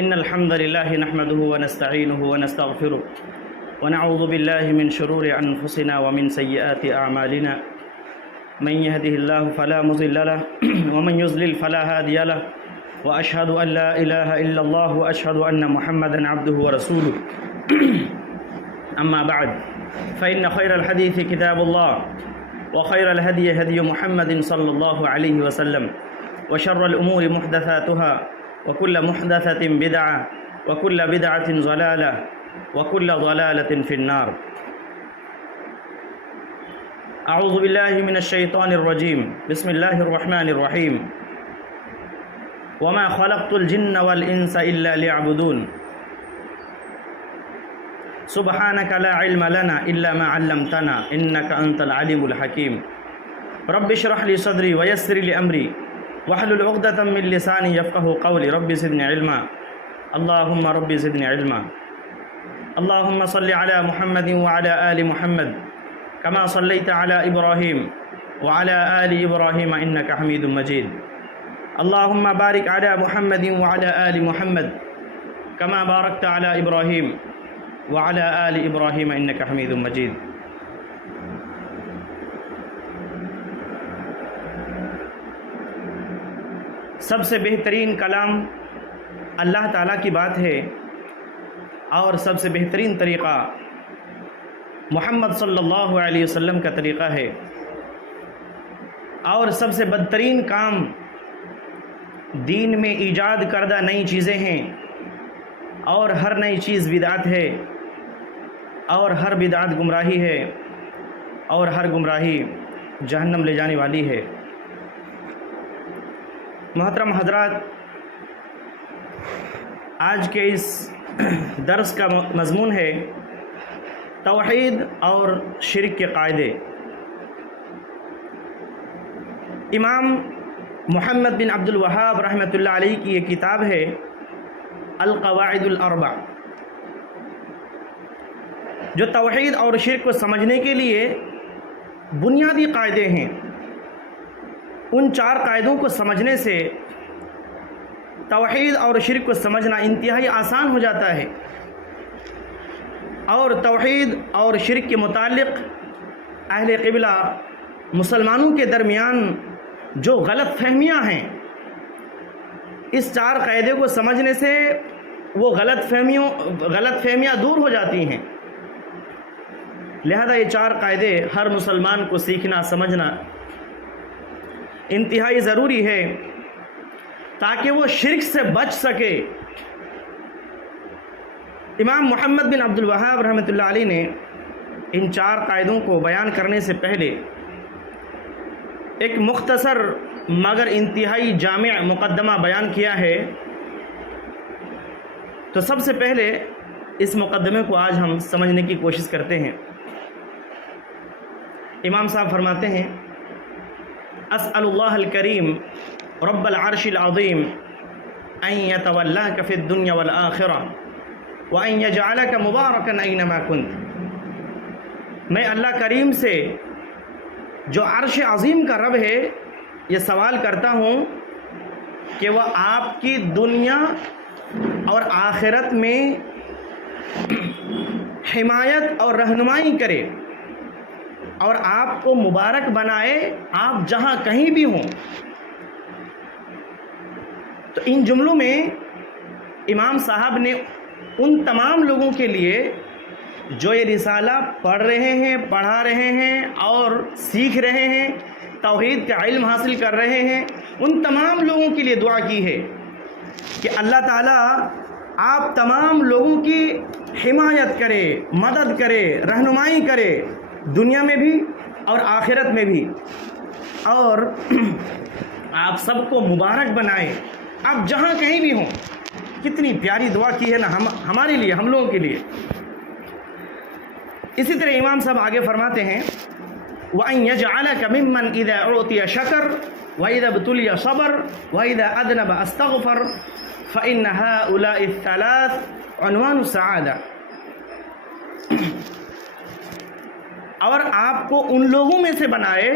إن الحمد لله نحمده ونستعينه ونستغفره ونعوذ بالله من شرور أنفسنا ومن سيئات أعمالنا من يهده الله فلا مضل له ومن يضلل فلا هادي له وأشهد أن لا إله إلا الله وأشهد أن محمدا عبده ورسوله أما بعد فإن خير الحديث كتاب الله وخير الهدي هدي محمد صلى الله عليه وسلم وشر الأمور محدثاتها وكل محدثة بدعة وكل بدعة ضلالة وكل ضلالة في النار. أعوذ بالله من الشيطان الرجيم. بسم الله الرحمن الرحيم. وما خلقت الجن والإنس إلا ليعبدون. سبحانك لا علم لنا إلا ما علمتنا إنك أنت العليم الحكيم. رب اشرح لي صدري ويسر لي أمري واحلل عقدة من لساني يفقهوا قولي. رب زدني علما. اللهم رب زدني علما. اللهم صل على محمد وعلى آل محمد كما صليت على إبراهيم وعلى آل إبراهيم إنك حميد مجيد. اللهم بارك على محمد وعلى آل محمد كما باركت على إبراهيم وعلى آل إبراهيم إنك حميد مجيد. سب سے بہترین کلام اللہ تعالیٰ کی بات ہے اور سب سے بہترین طریقہ محمد صلی اللہ علیہ وسلم کا طریقہ ہے، اور سب سے بدترین کام دین میں ایجاد کردہ نئی چیزیں ہیں، اور ہر نئی چیز بدعت ہے، اور ہر بدعت گمراہی ہے، اور ہر گمراہی جہنم لے جانے والی ہے۔ محترم حضرات، آج کے اس درس کا مضمون ہے توحید اور شرک کے قاعدے۔ امام محمد بن عبد الوہاب رحمۃ اللہ علیہ کی یہ کتاب ہے القواعد الاربع، جو توحید اور شرک کو سمجھنے کے لیے بنیادی قاعدے ہیں۔ ان 4 قاعدوں کو سمجھنے سے توحید اور شرک کو سمجھنا انتہائی آسان ہو جاتا ہے، اور توحید اور شرک کے متعلق اہل قبلہ مسلمانوں کے درمیان جو غلط فہمیاں ہیں، اس 4 قاعدے کو سمجھنے سے وہ غلط فہمیاں دور ہو جاتی ہیں۔ لہذا یہ 4 قاعدے ہر مسلمان کو سیکھنا سمجھنا انتہائی ضروری ہے تاکہ وہ شرک سے بچ سکے۔ امام محمد بن عبد الوہاب رحمۃ اللہ علیہ نے ان 4 قاعدوں کو بیان کرنے سے پہلے ایک مختصر مگر انتہائی جامع مقدمہ بیان کیا ہے۔ تو سب سے پہلے اس مقدمے کو آج ہم سمجھنے کی کوشش کرتے ہیں۔ امام صاحب فرماتے ہیں: اسأل اللہ الکریم رب العرش العظیم ان یتولاک فی الدنیا والآخرہ وان یجعلک مبارکا اینما کنت۔ میں اللہ کریم سے جو عرش عظیم کا رب ہے یہ سوال کرتا ہوں کہ وہ آپ کی دنیا اور آخرت میں حمایت اور رہنمائی کرے اور آپ کو مبارک بنائے، آپ جہاں کہیں بھی ہوں۔ تو ان جملوں میں امام صاحب نے ان تمام لوگوں کے لیے جو یہ رسالہ پڑھ رہے ہیں، پڑھا رہے ہیں اور سیکھ رہے ہیں، توحید کا علم حاصل کر رہے ہیں، ان تمام لوگوں کے لیے دعا کی ہے کہ اللہ تعالیٰ آپ تمام لوگوں کی حمایت کرے، مدد کرے، رہنمائی کرے، دنیا میں بھی اور آخرت میں بھی، اور آپ سب کو مبارک بنائے، آپ جہاں کہیں بھی ہوں۔ کتنی پیاری دعا کی ہے نا ہمارے لیے، ہم لوگوں کے لیے۔ اسی طرح امام صاحب آگے فرماتے ہیں: وَأَن يَجْعَلَكَ مِمَّنْ إِذَا أُعْطِيَ شَكَرَ وَإِذَا ابْتُلِيَ صَبَرَ وَإِذَا أَذْنَبَ أَسْتَغْفَرَ فَإِنَّ هَؤُلَاءِ الثَّلَاثَ عُنْوَانُ السَّعَادَةِ۔ اور آپ کو ان لوگوں میں سے بنائے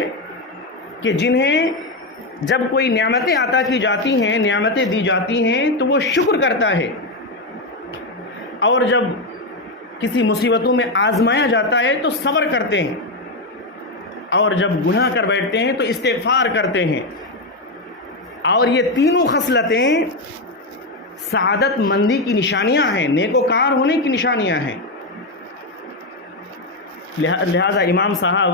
کہ جنہیں جب کوئی نعمتیں عطا کی جاتی ہیں، نعمتیں دی جاتی ہیں تو وہ شکر کرتا ہے، اور جب کسی مصیبتوں میں آزمایا جاتا ہے تو صبر کرتے ہیں، اور جب گناہ کر بیٹھتے ہیں تو استغفار کرتے ہیں. اور یہ تینوں خصلتیں سعادت مندی کی نشانیاں ہیں، نیکوکار ہونے کی نشانیاں ہیں. لہٰذا امام صاحب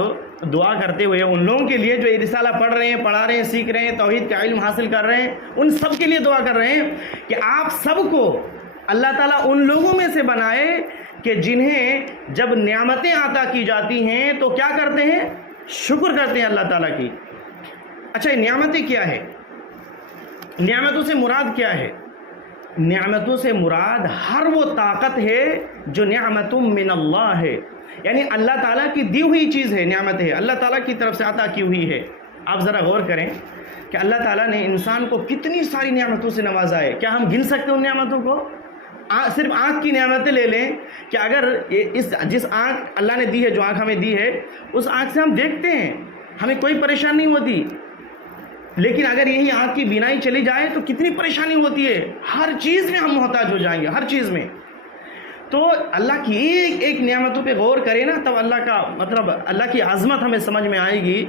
دعا کرتے ہوئے ان لوگوں کے لیے جو یہ رسالہ پڑھ رہے ہیں، پڑھا رہے ہیں، سیکھ رہے ہیں، توحید کا علم حاصل کر رہے ہیں، ان سب کے لیے دعا کر رہے ہیں کہ آپ سب کو اللہ تعالیٰ ان لوگوں میں سے بنائے کہ جنہیں جب نعمتیں عطا کی جاتی ہیں تو کیا کرتے ہیں؟ شکر کرتے ہیں اللہ تعالیٰ کی. اچھا، یہ نعمتیں کیا ہے؟ نعمتوں سے مراد کیا ہے؟ نعمتوں سے مراد ہر وہ طاقت ہے جو نعمت من اللہ ہے، یعنی اللہ تعالیٰ کی دی ہوئی چیز ہے، نعمت ہے، اللہ تعالیٰ کی طرف سے عطا کی ہوئی ہے. آپ ذرا غور کریں کہ اللہ تعالیٰ نے انسان کو کتنی ساری نعمتوں سے نوازا ہے. کیا ہم گن سکتے ہیں ان نعمتوں کو؟ صرف آنکھ کی نعمتیں لے لیں کہ اگر جس آنکھ اللہ نے دی ہے، جو آنکھ ہمیں دی ہے، اس آنکھ سے ہم دیکھتے ہیں، ہمیں کوئی پریشانی نہیں ہوتی. لیکن اگر یہی آنکھ کی بینائی چلی جائے تو کتنی پریشانی ہوتی ہے، ہر چیز میں ہم محتاج ہو جائیں گے، ہر چیز میں. تو اللہ کی ایک ایک نعمتوں پہ غور کریں نا، تب اللہ کا مطلب، اللہ کی عظمت ہمیں سمجھ میں آئے گی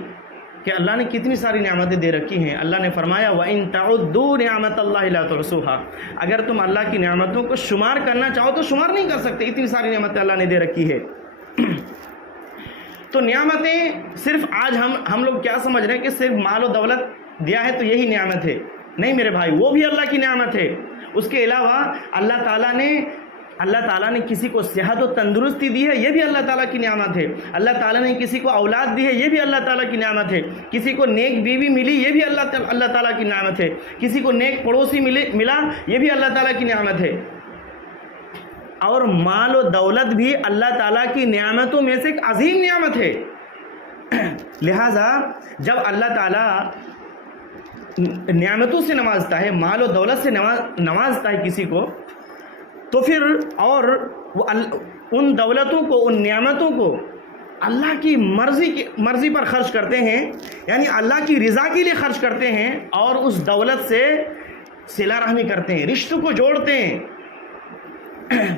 کہ اللہ نے کتنی ساری نعمتیں دے رکھی ہیں. اللہ نے فرمایا وَإِن تَعُدُّوا نِعْمَتَ اللَّهِ لَا تُحْصُوهَا، اگر تم اللہ کی نعمتوں کو شمار کرنا چاہو تو شمار نہیں کر سکتے، اتنی ساری نعمتیں اللہ نے دے رکھی ہے. تو نعمتیں صرف آج ہم لوگ کیا سمجھ رہے ہیں کہ صرف مال و دولت دیا ہے تو یہی نعمت ہے. نہیں میرے بھائی، وہ بھی اللہ کی نعمت ہے. اس کے علاوہ اللہ تعالیٰ نے کسی کو صحت و تندرستی دی ہے، یہ بھی اللہ تعالیٰ کی نعمت ہے. اللہ تعالیٰ نے کسی کو اولاد دی ہے، یہ بھی اللہ تعالیٰ کی نعمت ہے. کسی کو نیک بیوی ملی، یہ بھی اللہ تعالیٰ کی نعمت ہے. کسی کو نیک پڑوسی ملا، یہ بھی اللہ تعالیٰ کی نعمت ہے. اور مال و دولت بھی اللہ تعالیٰ کی نعمتوں میں سے ایک عظیم نعمت ہے. لہٰذا جب اللہ تعالیٰ نعمتوں سے نوازتا ہے، مال و دولت سے نوازتا ہے کسی کو، تو پھر اور وہ ان دولتوں کو، ان نعمتوں کو اللہ کی مرضی پر خرچ کرتے ہیں، یعنی اللہ کی رضا کے لیے خرچ کرتے ہیں، اور اس دولت سے صلہ رحمی کرتے ہیں، رشتوں کو جوڑتے ہیں.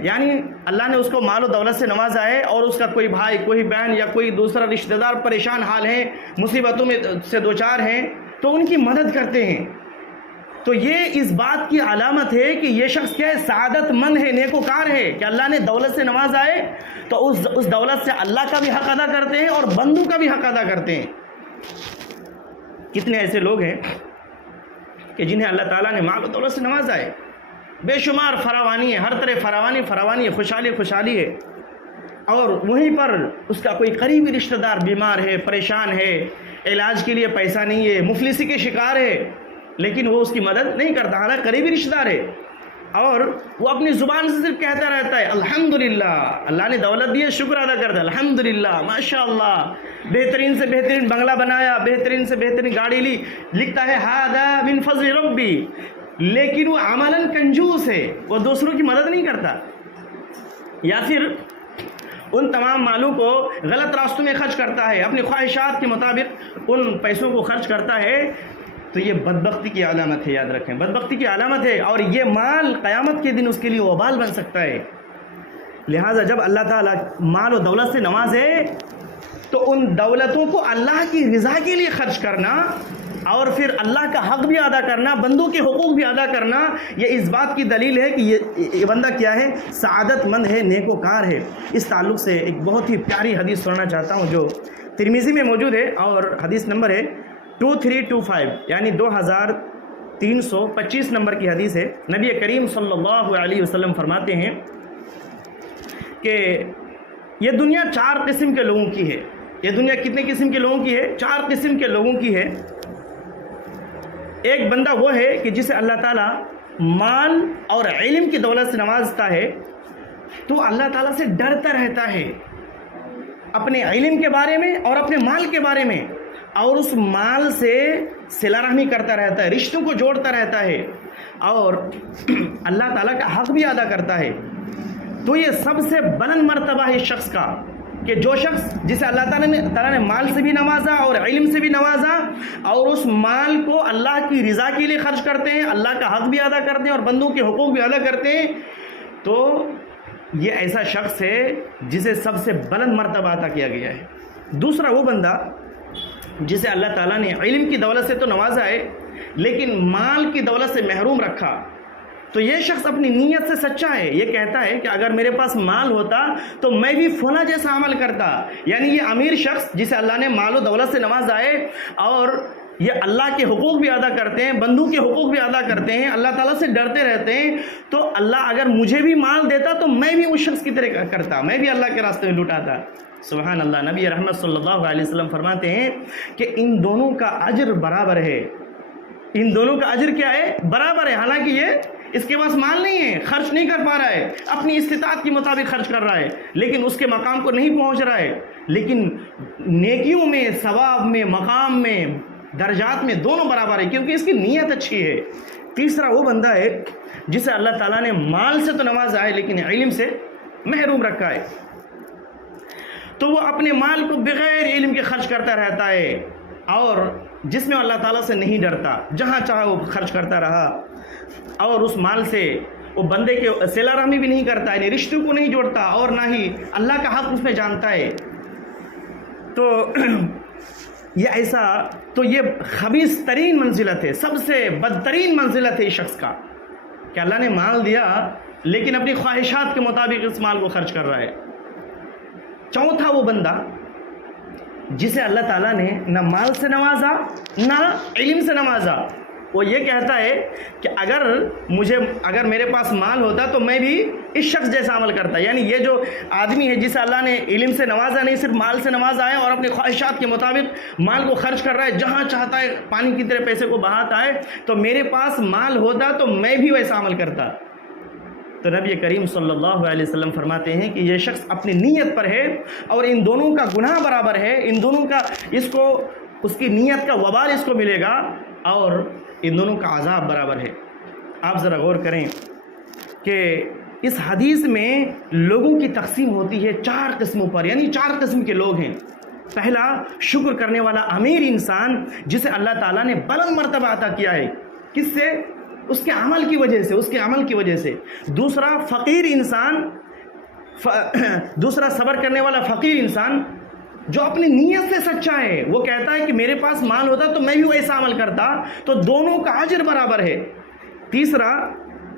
یعنی اللہ نے اس کو مال و دولت سے نوازا ہے اور اس کا کوئی بھائی، کوئی بہن یا کوئی دوسرا رشتہ دار پریشان حال ہے، مصیبتوں میں سے دوچار ہیں، تو ان کی مدد کرتے ہیں. تو یہ اس بات کی علامت ہے کہ یہ شخص کیا ہے؟ سعادت مند ہے، نیکوکار ہے، کہ اللہ نے دولت سے نوازا ہے تو اس دولت سے اللہ کا بھی حق ادا کرتے ہیں اور بندوں کا بھی حق ادا کرتے ہیں. کتنے ایسے لوگ ہیں کہ جنہیں اللہ تعالیٰ نے مال و دولت سے نوازا ہے، بے شمار فراوانی ہے، ہر طرح فراوانی ہے، خوشحالی ہے، اور وہیں پر اس کا کوئی قریبی رشتہ دار بیمار ہے، پریشان ہے، علاج کے لیے پیسہ نہیں ہے، مفلسی کے شکار ہے، لیکن وہ اس کی مدد نہیں کرتا، حالانکہ قریبی رشتہ دار ہے. اور وہ اپنی زبان سے صرف کہتا رہتا ہے الحمدللہ، اللہ نے دولت دی ہے، شکر ادا کرتا ہے، الحمدللہ، ماشاءاللہ، بہترین سے بہترین بنگلہ بنایا، بہترین سے بہترین گاڑی لی، لکھتا ہے ھذا من فضل ربی، لیکن وہ عملاً کنجوس ہے، وہ دوسروں کی مدد نہیں کرتا، یا پھر ان تمام مالوں کو غلط راستوں میں خرچ کرتا ہے، اپنی خواہشات کے مطابق ان پیسوں کو خرچ کرتا ہے. تو یہ بدبختی کی علامت ہے، یاد رکھیں، بدبختی کی علامت ہے، اور یہ مال قیامت کے دن اس کے لیے وبال بن سکتا ہے. لہٰذا جب اللہ تعالیٰ مال و دولت سے نوازے تو ان دولتوں کو اللہ کی رضا کے لیے خرچ کرنا، اور پھر اللہ کا حق بھی ادا کرنا، بندوں کے حقوق بھی ادا کرنا، یہ اس بات کی دلیل ہے کہ یہ بندہ کیا ہے؟ سعادت مند ہے، نیکوکار ہے. اس تعلق سے ایک بہت ہی پیاری حدیث سنانا چاہتا ہوں جو ترمذی میں موجود ہے، اور حدیث نمبر ہے 2325، یعنی 2325 نمبر کی حدیث ہے. نبی کریم صلی اللہ علیہ وسلم فرماتے ہیں کہ یہ دنیا 4 قسم کے لوگوں کی ہے. یہ دنیا کتنے قسم کے لوگوں کی ہے؟ 4 قسم کے لوگوں کی ہے. ایک بندہ وہ ہے کہ جسے اللہ تعالیٰ مال اور علم کی دولت سے نوازتا ہے تو اللہ تعالیٰ سے ڈرتا رہتا ہے اپنے علم کے بارے میں اور اپنے مال کے بارے میں، اور اس مال سے صلہ رحمی کرتا رہتا ہے، رشتوں کو جوڑتا رہتا ہے، اور اللہ تعالیٰ کا حق بھی ادا کرتا ہے. تو یہ سب سے بلند مرتبہ ہے اس شخص کا، کہ جو شخص جسے اللہ تعالیٰ نے مال سے بھی نوازا اور علم سے بھی نوازا، اور اس مال کو اللہ کی رضا کے لیے خرچ کرتے ہیں، اللہ کا حق بھی ادا کرتے ہیں اور بندوں کے حقوق بھی ادا کرتے ہیں، تو یہ ایسا شخص ہے جسے سب سے بلند مرتبہ عطا کیا گیا ہے۔ دوسرا وہ بندہ جسے اللہ تعالیٰ نے علم کی دولت سے تو نوازا ہے لیکن مال کی دولت سے محروم رکھا، تو یہ شخص اپنی نیت سے سچا ہے، یہ کہتا ہے کہ اگر میرے پاس مال ہوتا تو میں بھی فلاں جیسا عمل کرتا۔ یعنی یہ امیر شخص جسے اللہ نے مال و دولت سے نوازا ہے اور یہ اللہ کے حقوق بھی ادا کرتے ہیں، بندوں کے حقوق بھی ادا کرتے ہیں، اللہ تعالیٰ سے ڈرتے رہتے ہیں، تو اللہ اگر مجھے بھی مال دیتا تو میں بھی اس شخص کی طرح کرتا، میں بھی اللہ کے راستے میں لٹاتا۔ سبحان اللہ۔ نبی رحمت صلی اللہ علیہ وسلم فرماتے ہیں کہ ان دونوں کا اجر برابر ہے۔ ان دونوں کا اجر کیا ہے؟ برابر ہے۔ حالانکہ یہ اس کے پاس مال نہیں ہے، خرچ نہیں کر پا رہا ہے، اپنی استطاعت کے مطابق خرچ کر رہا ہے، لیکن اس کے مقام کو نہیں پہنچ رہا ہے، لیکن نیکیوں میں، ثواب میں، مقام میں، درجات میں دونوں برابر ہے کیونکہ اس کی نیت اچھی ہے۔ تیسرا وہ بندہ ہے جسے اللہ تعالیٰ نے مال سے تو نوازا ہے لیکن علم سے محروم رکھا ہے، تو وہ اپنے مال کو بغیر علم کے خرچ کرتا رہتا ہے اور جس میں اللہ تعالیٰ سے نہیں ڈرتا، جہاں چاہے وہ خرچ کرتا رہا، اور اس مال سے وہ بندے کے صلہ رحمی بھی نہیں کرتا، یعنی رشتوں کو نہیں جوڑتا اور نہ ہی اللہ کا حق اس میں جانتا ہے، تو یہ ایسا، تو یہ خبیث ترین منزلت ہے، سب سے بدترین منزلت ہے اس شخص کا کہ اللہ نے مال دیا لیکن اپنی خواہشات کے مطابق اس مال کو خرچ کر رہا ہے۔ چوتھا وہ بندہ جسے اللہ تعالیٰ نے نہ مال سے نوازا نہ علم سے نوازا، وہ یہ کہتا ہے کہ اگر میرے پاس مال ہوتا تو میں بھی اس شخص جیسا عمل کرتا۔ یعنی یہ جو آدمی ہے جسے اللہ نے علم سے نوازا نہیں، صرف مال سے نوازا ہے اور اپنی خواہشات کے مطابق مال کو خرچ کر رہا ہے، جہاں چاہتا ہے پانی کی طرح پیسے کو بہاتا ہے، تو میرے پاس مال ہوتا تو میں بھی ویسا عمل کرتا۔ تو نبی کریم صلی اللہ علیہ وسلم فرماتے ہیں کہ یہ شخص اپنی نیت پر ہے اور ان دونوں کا گناہ برابر ہے، ان دونوں کا اس کی نیت کا وبال اس کو ملے گا اور ان دونوں کا عذاب برابر ہے۔ آپ ذرا غور کریں کہ اس حدیث میں لوگوں کی تقسیم ہوتی ہے 4 قسموں پر، یعنی 4 قسم کے لوگ ہیں۔ پہلا، شکر کرنے والا امیر انسان جسے اللہ تعالیٰ نے بلند مرتبہ عطا کیا ہے، کس سے؟ اس کے عمل کی وجہ سے۔ دوسرا، فقیر انسان، دوسرا صبر کرنے والا فقیر انسان جو اپنی نیت سے سچا ہے، وہ کہتا ہے کہ میرے پاس مال ہوتا تو میں بھی ایسا عمل کرتا، تو دونوں کا اجر برابر ہے۔ تیسرا،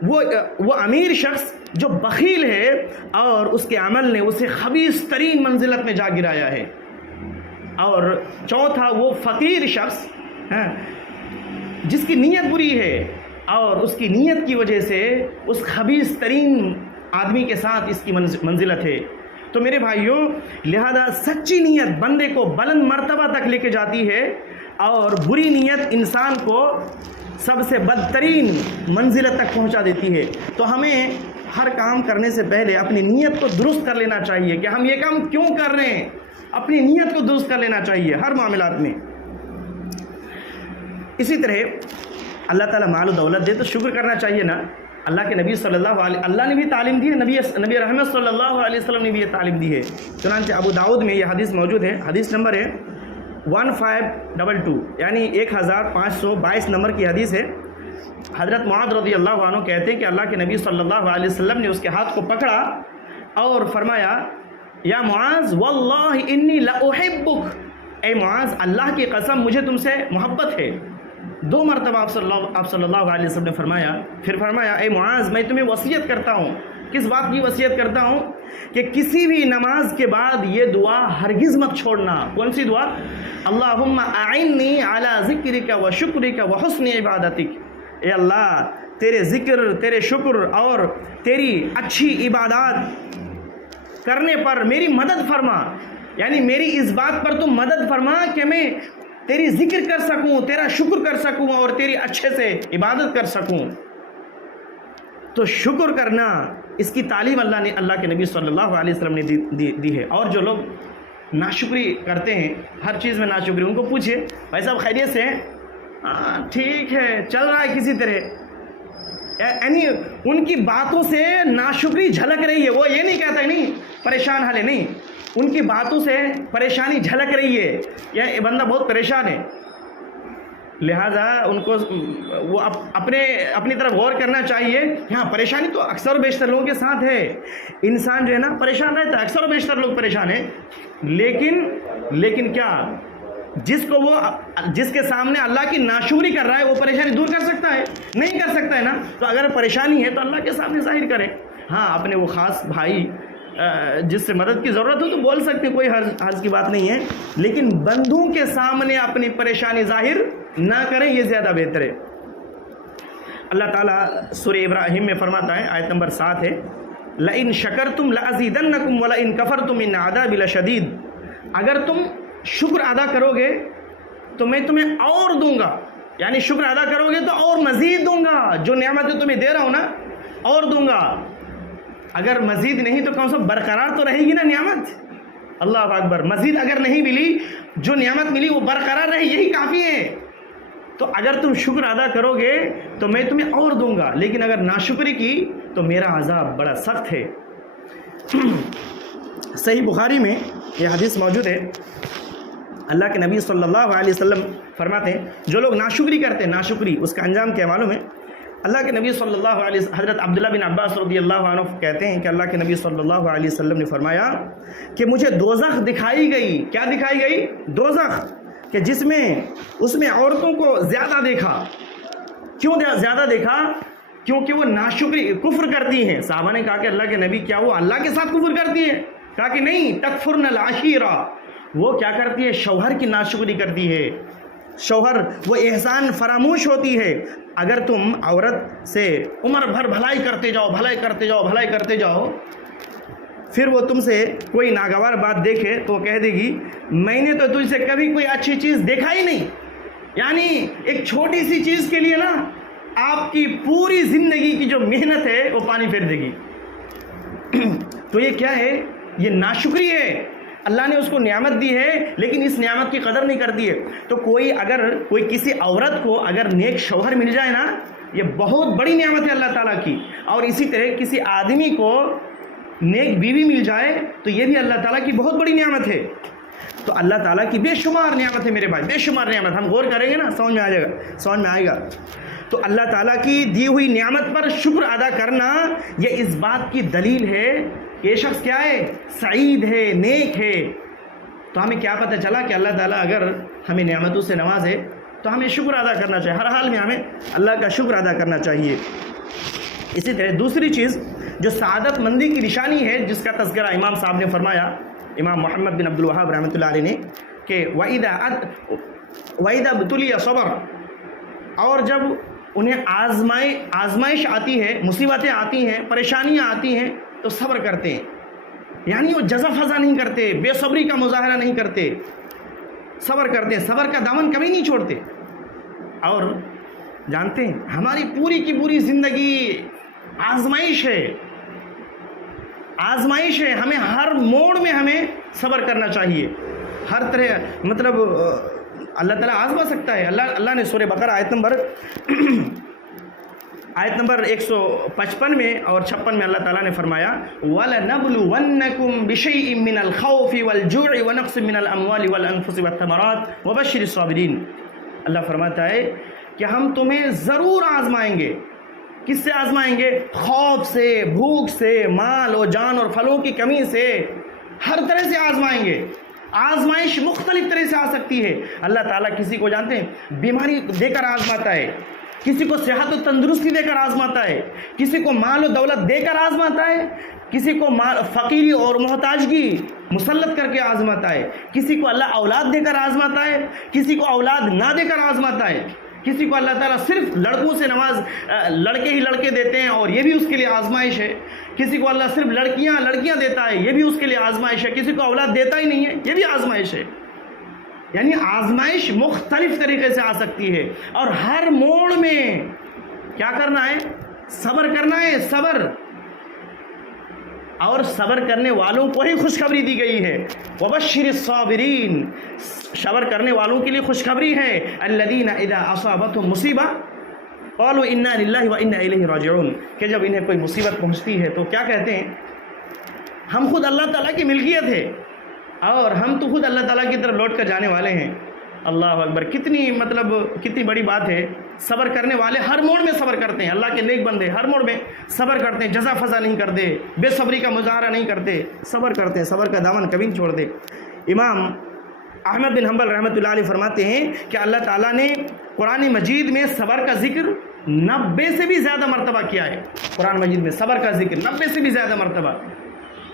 وہ امیر شخص جو بخیل ہے اور اس کے عمل نے اسے خبیث ترین منزلت میں جا گرایا ہے۔ اور چوتھا، وہ فقیر شخص جس کی نیت بری ہے اور اس کی نیت کی وجہ سے اس خبیث ترین آدمی کے ساتھ اس کی منزلت ہے۔ تو میرے بھائیوں، لہذا سچی نیت بندے کو بلند مرتبہ تک لے کے جاتی ہے اور بری نیت انسان کو سب سے بدترین منزلت تک پہنچا دیتی ہے۔ تو ہمیں ہر کام کرنے سے پہلے اپنی نیت کو درست کر لینا چاہیے کہ ہم یہ کام کیوں کر رہے ہیں، اپنی نیت کو درست کر لینا چاہیے ہر معاملات میں۔ اسی طرح اللہ تعالیٰ مال و دولت دے تو شکر کرنا چاہیے نا۔ اللہ کے نبی صلی اللہ نے بھی تعلیم دی ہے، نبی رحمت صلی اللہ علیہ وسلم نے بھی یہ تعلیم دی ہے۔ چنانچہ ابو داؤد میں یہ حدیث موجود ہے، حدیث نمبر ہے 1522، یعنی 1522 نمبر کی حدیث ہے۔ حضرت معاذ رضی اللہ عنہ کہتے ہیں کہ اللہ کے نبی صلی اللہ علیہ وسلم نے اس کے ہاتھ کو پکڑا اور فرمایا، یا معاذ واللہ انی لاحبک، اے معاذ اللہ کی قسم مجھے تم سے محبت ہے۔ 2 مرتبہ آپ صلی اللہ علیہ وسلم نے فرمایا، پھر فرمایا، اے معاذ میں تمہیں وصیت کرتا ہوں۔ کس بات کی وصیت کرتا ہوں؟ کہ کسی بھی نماز کے بعد یہ دعا ہرگز مت چھوڑنا۔ کون سی دعا؟ اللہم اعنی علی ذکرک و شکرک و حسن عبادتک، اے اللہ تیرے ذکر، تیرے شکر اور تیری اچھی عبادات کرنے پر میری مدد فرما، یعنی میری اس بات پر تم مدد فرما کہ میں تیری ذکر کر سکوں، تیرا شکر کر سکوں اور تیری اچھے سے عبادت کر سکوں۔ تو شکر کرنا، اس کی تعلیم اللہ کے نبی صلی اللہ علیہ وسلم نے دی ہے۔ اور جو لوگ ناشکری کرتے ہیں، ہر چیز میں ناشکری، ان کو پوچھئے بھائی صاحب خیریت سے ہیں؟ ٹھیک ہے، چل رہا ہے کسی طرح، یعنی ان کی باتوں سے ناشکری جھلک رہی ہے۔ وہ یہ نہیں کہتا نہیں پریشان حال ہے، نہیں، ان کی باتوں سے پریشانی جھلک رہی ہے، یہ بندہ بہت پریشان ہے۔ لہٰذا ان کو وہ اپنی طرف غور کرنا چاہیے. ہاں پریشانی تو اکثر و بیشتر لوگوں کے ساتھ ہے. انسان جو ہے نا پریشان رہتا ہے, اکثر و بیشتر لوگ پریشان ہیں. لیکن کیا جس کے سامنے اللہ کی ناشکری کر رہا ہے وہ پریشانی دور کر سکتا ہے؟ نہیں کر سکتا ہے نا. تو اگر پریشانی ہے تو اللہ کے سامنے ظاہر کرے. ہاں اپنے وہ خاص بھائی جس سے مدد کی ضرورت ہو تو بول سکتے, کوئی حرج کی بات نہیں ہے, لیکن بندوں کے سامنے اپنی پریشانی ظاہر نہ کریں, یہ زیادہ بہتر ہے. اللہ تعالیٰ سورہ ابراہیم میں فرماتا ہے, آیت نمبر 7 ہے, لَإِن شَكَرْتُمْ لَأَزِيدَنَّكُمْ وَلَإِن كَفَرْتُمْ إِنَّ عَذَابِي لَشَدِيدٌ. اگر تم شکر ادا کرو گے تو میں تمہیں اور دوں گا, یعنی شکر ادا کرو گے تو اور مزید دوں گا. جو نعمتیں تمہیں دے رہا ہوں نا اور دوں گا. اگر مزید نہیں تو کم سے کم برقرار تو رہے گی نا نعمت. اللہ اکبر. مزید اگر نہیں ملی, جو نعمت ملی وہ برقرار رہے, یہی کافی ہے. تو اگر تم شکر ادا کرو گے تو میں تمہیں اور دوں گا, لیکن اگر ناشکری کی تو میرا عذاب بڑا سخت ہے. صحیح بخاری میں یہ حدیث موجود ہے. اللہ کے نبی صلی اللہ علیہ وسلم فرماتے ہیں جو لوگ ناشکری کرتے ہیں, ناشکری اس کا انجام کیا معلوم ہے؟ اللہ کے نبی صلی اللہ علیہ وسلم, حضرت عبداللہ بن عباس رضی اللہ عنہ کہتے ہیں کہ اللہ کے نبی صلی اللہ علیہ وسلم نے فرمایا کہ مجھے دوزخ دکھائی گئی. کیا دکھائی گئی؟ دوزخ, کہ جس میں اس میں عورتوں کو زیادہ دیکھا. کیوں زیادہ دیکھا؟ کیونکہ وہ ناشکری کفر کرتی ہیں. صحابہ نے کہا کہ اللہ کے نبی کیا وہ اللہ کے ساتھ کفر کرتی ہے؟ کہا کہ نہیں, تکفرن العشیرہ, وہ کیا کرتی ہے؟ شوہر کی ناشکری کرتی ہے. شوہر وہ احسان فراموش ہوتی ہے. اگر تم عورت سے عمر بھر بھلائی کرتے جاؤ, بھلائی کرتے جاؤ, بھلائی کرتے جاؤ, پھر وہ تم سے کوئی ناگوار بات دیکھے تو وہ کہہ دے گی میں نے تو تجھ سے کبھی کوئی اچھی چیز دیکھا ہی نہیں. یعنی ایک چھوٹی سی چیز کے لیے نا آپ کی پوری زندگی کی جو محنت ہے وہ پانی پھیر دے گی. تو یہ کیا ہے؟ یہ ناشکری ہے. اللہ نے اس کو نعمت دی ہے لیکن اس نعمت کی قدر نہیں کرتی ہے. تو کوئی کسی عورت کو اگر نیک شوہر مل جائے نا, یہ بہت بڑی نعمت ہے اللہ تعالیٰ کی. اور اسی طرح کسی آدمی کو نیک بیوی مل جائے تو یہ بھی اللہ تعالیٰ کی بہت بڑی نعمت ہے. تو اللہ تعالیٰ کی بے شمار نعمت ہے میرے بھائی, بے شمار نعمت. ہم غور کریں گے نا سمجھ میں آئے گا. تو اللہ تعالیٰ کی دی ہوئی نعمت پر شکر ادا کرنا یہ اس بات کی دلیل ہے کہ یہ شخص کیا ہے؟ سعید ہے, نیک ہے. تو ہمیں کیا پتہ چلا کہ اللہ تعالیٰ اگر ہمیں نعمتوں سے نوازے تو ہمیں شکر ادا کرنا چاہیے. ہر حال میں ہمیں اللہ کا شکر ادا کرنا چاہیے. اسی طرح دوسری چیز جو سعادت مندی کی نشانی ہے, جس کا تذکرہ امام صاحب نے فرمایا, امام محمد بن عبد الوہاب رحمۃ اللہ علیہ نے, کہ وَإِذَا ابْتُلِيَ صَبَرَ, اور جب انہیں آزمائش آتی ہے, مصیبتیں آتی ہیں, پریشانیاں آتی ہیں تو صبر کرتے ہیں. یعنی وہ جزا فضا نہیں کرتے, بے صبری کا مظاہرہ نہیں کرتے, صبر کرتے ہیں, صبر کا دامن کبھی نہیں چھوڑتے. اور جانتے ہیں ہماری پوری کی پوری زندگی آزمائش ہے, آزمائش ہے. ہمیں ہر موڑ میں ہمیں صبر کرنا چاہیے. ہر طرح مطلب اللہ تعالیٰ آزما سکتا ہے. اللہ نے سورہ بقرہ آیت نمبر 155 میں اور 56 میں اللہ تعالیٰ نے فرمایا وَلَنَبْلُوَنَّكُمْ بِشَيْءٍ مِّنَ الْخَوْفِ وَالْجُوعِ وَنَقْصٍ مِّنَ الْأَمْوَالِ وَالْأَنفُسِ وَالثَّمَرَاتِ وَبَشِّرِ الصَّابِرِينَ. اللہ فرماتا ہے کہ ہم تمہیں ضرور آزمائیں گے. کس سے آزمائیں گے؟ خوف سے, بھوک سے, مال و جان اور پھلوں کی کمی سے, ہر طرح سے آزمائیں گے. آزمائش مختلف طرح سے آ سکتی ہے. اللہ تعالیٰ کسی کو جانتے ہیں بیماری دے کر آزماتا ہے, کسی کو صحت و تندرستی دے کر آزماتا ہے, کسی کو مال و دولت دے کر آزماتا ہے, کسی کو فقیری اور محتاجگی مسلط کر کے آزماتا ہے, کسی کو اللہ اولاد دے کر آزماتا ہے, کسی کو اولاد نہ دے کر آزماتا ہے, کسی کو اللہ تعالیٰ صرف لڑکوں سے لڑکے ہی لڑکے دیتے ہیں اور یہ بھی اس کے لیے آزمائش ہے, کسی کو اللہ صرف لڑکیاں دیتا ہے, یہ بھی اس کے لیے آزمائش ہے, کسی کو اولاد دیتا ہی نہیں ہے, یہ بھی آزمائش ہے. یعنی آزمائش مختلف طریقے سے آ سکتی ہے اور ہر موڑ میں کیا کرنا ہے؟ صبر کرنا ہے. صبر, اور صبر کرنے والوں کو ہی خوشخبری دی گئی ہے. وَبَشِّرِ الصَّابِرِينَ, صبر کرنے والوں کے لیے خوشخبری ہے. الَّذِينَ إِذَا أَصَابَتْهُمْ مُصِيبَةٌ قَالُوا إِنَّا لِلَّهِ وَإِنَّا إِلَيْهِ راجعون, کہ جب انہیں کوئی مصیبت پہنچتی ہے تو کیا کہتے ہیں؟ ہم خود اللہ تعالیٰ کی ملکیت ہے اور ہم تو خود اللہ تعالیٰ کی طرف لوٹ کر جانے والے ہیں. اللہ اکبر، کتنی بڑی بات ہے. صبر کرنے والے ہر موڑ میں صبر کرتے ہیں. اللہ کے نیک بندے ہر موڑ میں صبر کرتے ہیں، جزا فضا نہیں کرتے، بے صبری کا مظاہرہ نہیں کرتے، صبر کرتے ہیں، صبر کا دامن کبھی نہیں چھوڑتے. امام احمد بن حنبل رحمۃ اللہ علیہ فرماتے ہیں کہ اللہ تعالیٰ نے قرآن مجید میں صبر کا ذکر 90 سے بھی زیادہ مرتبہ کیا ہے. قرآن مجید میں صبر کا ذکر 90 سے بھی زیادہ مرتبہ.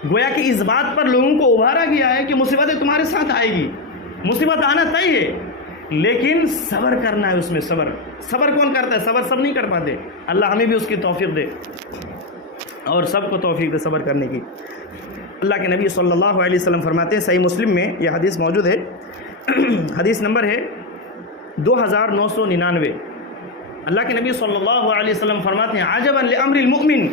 گویا کہ اس بات پر لوگوں کو ابھارا گیا ہے کہ مصیبتیں تمہارے ساتھ آئے گی، مصیبت آنا طے ہے، لیکن صبر کرنا ہے. اس میں صبر کون کرتا ہے؟ صبر سب نہیں کر پاتے. اللہ ہمیں بھی اس کی توفیق دے اور سب کو توفیق دے صبر کرنے کی. اللہ کے نبی صلی اللہ علیہ وسلم فرماتے ہیں، صحیح مسلم میں یہ حدیث موجود ہے، حدیث نمبر ہے 2999. اللہ کے نبی صلی اللہ علیہ وسلم فرماتے ہیں، عجبا لامر المؤمن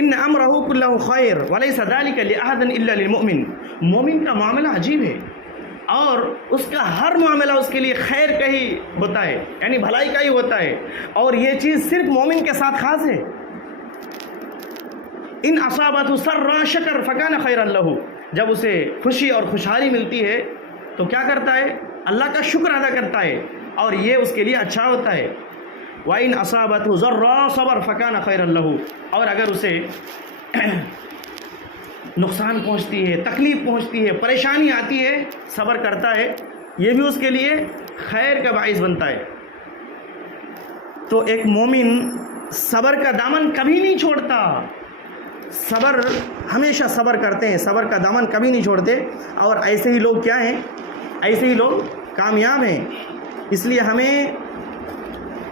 ان امرہ کلہ خیر ولیس ذلک لاحد الا للمؤمن. مومن کا معاملہ عجیب ہے اور اس کا ہر معاملہ اس کے لیے خیر کا ہی ہوتا ہے، یعنی بھلائی کا ہی ہوتا ہے، اور یہ چیز صرف مومن کے ساتھ خاص ہے. ان اصابتہ سرا شکر فکان خیرا لہ. جب اسے خوشی اور خوشحالی ملتی ہے تو کیا کرتا ہے؟ اللہ کا شکر ادا کرتا ہے اور یہ اس کے لیے اچھا ہوتا ہے. وَإِنْ أَصَابَتْهُ ضَرًّا صَبَرَ فَكَانَ خَيْرًا لَهُ. اور اگر اسے نقصان پہنچتی ہے، تکلیف پہنچتی ہے، پریشانی آتی ہے، صبر کرتا ہے، یہ بھی اس کے لیے خیر کا باعث بنتا ہے. تو ایک مومن صبر کا دامن کبھی نہیں چھوڑتا. صبر ہمیشہ صبر کرتے ہیں، صبر کا دامن کبھی نہیں چھوڑتے، اور ایسے ہی لوگ کیا ہیں؟ ایسے ہی لوگ کامیاب ہیں. اس لیے ہمیں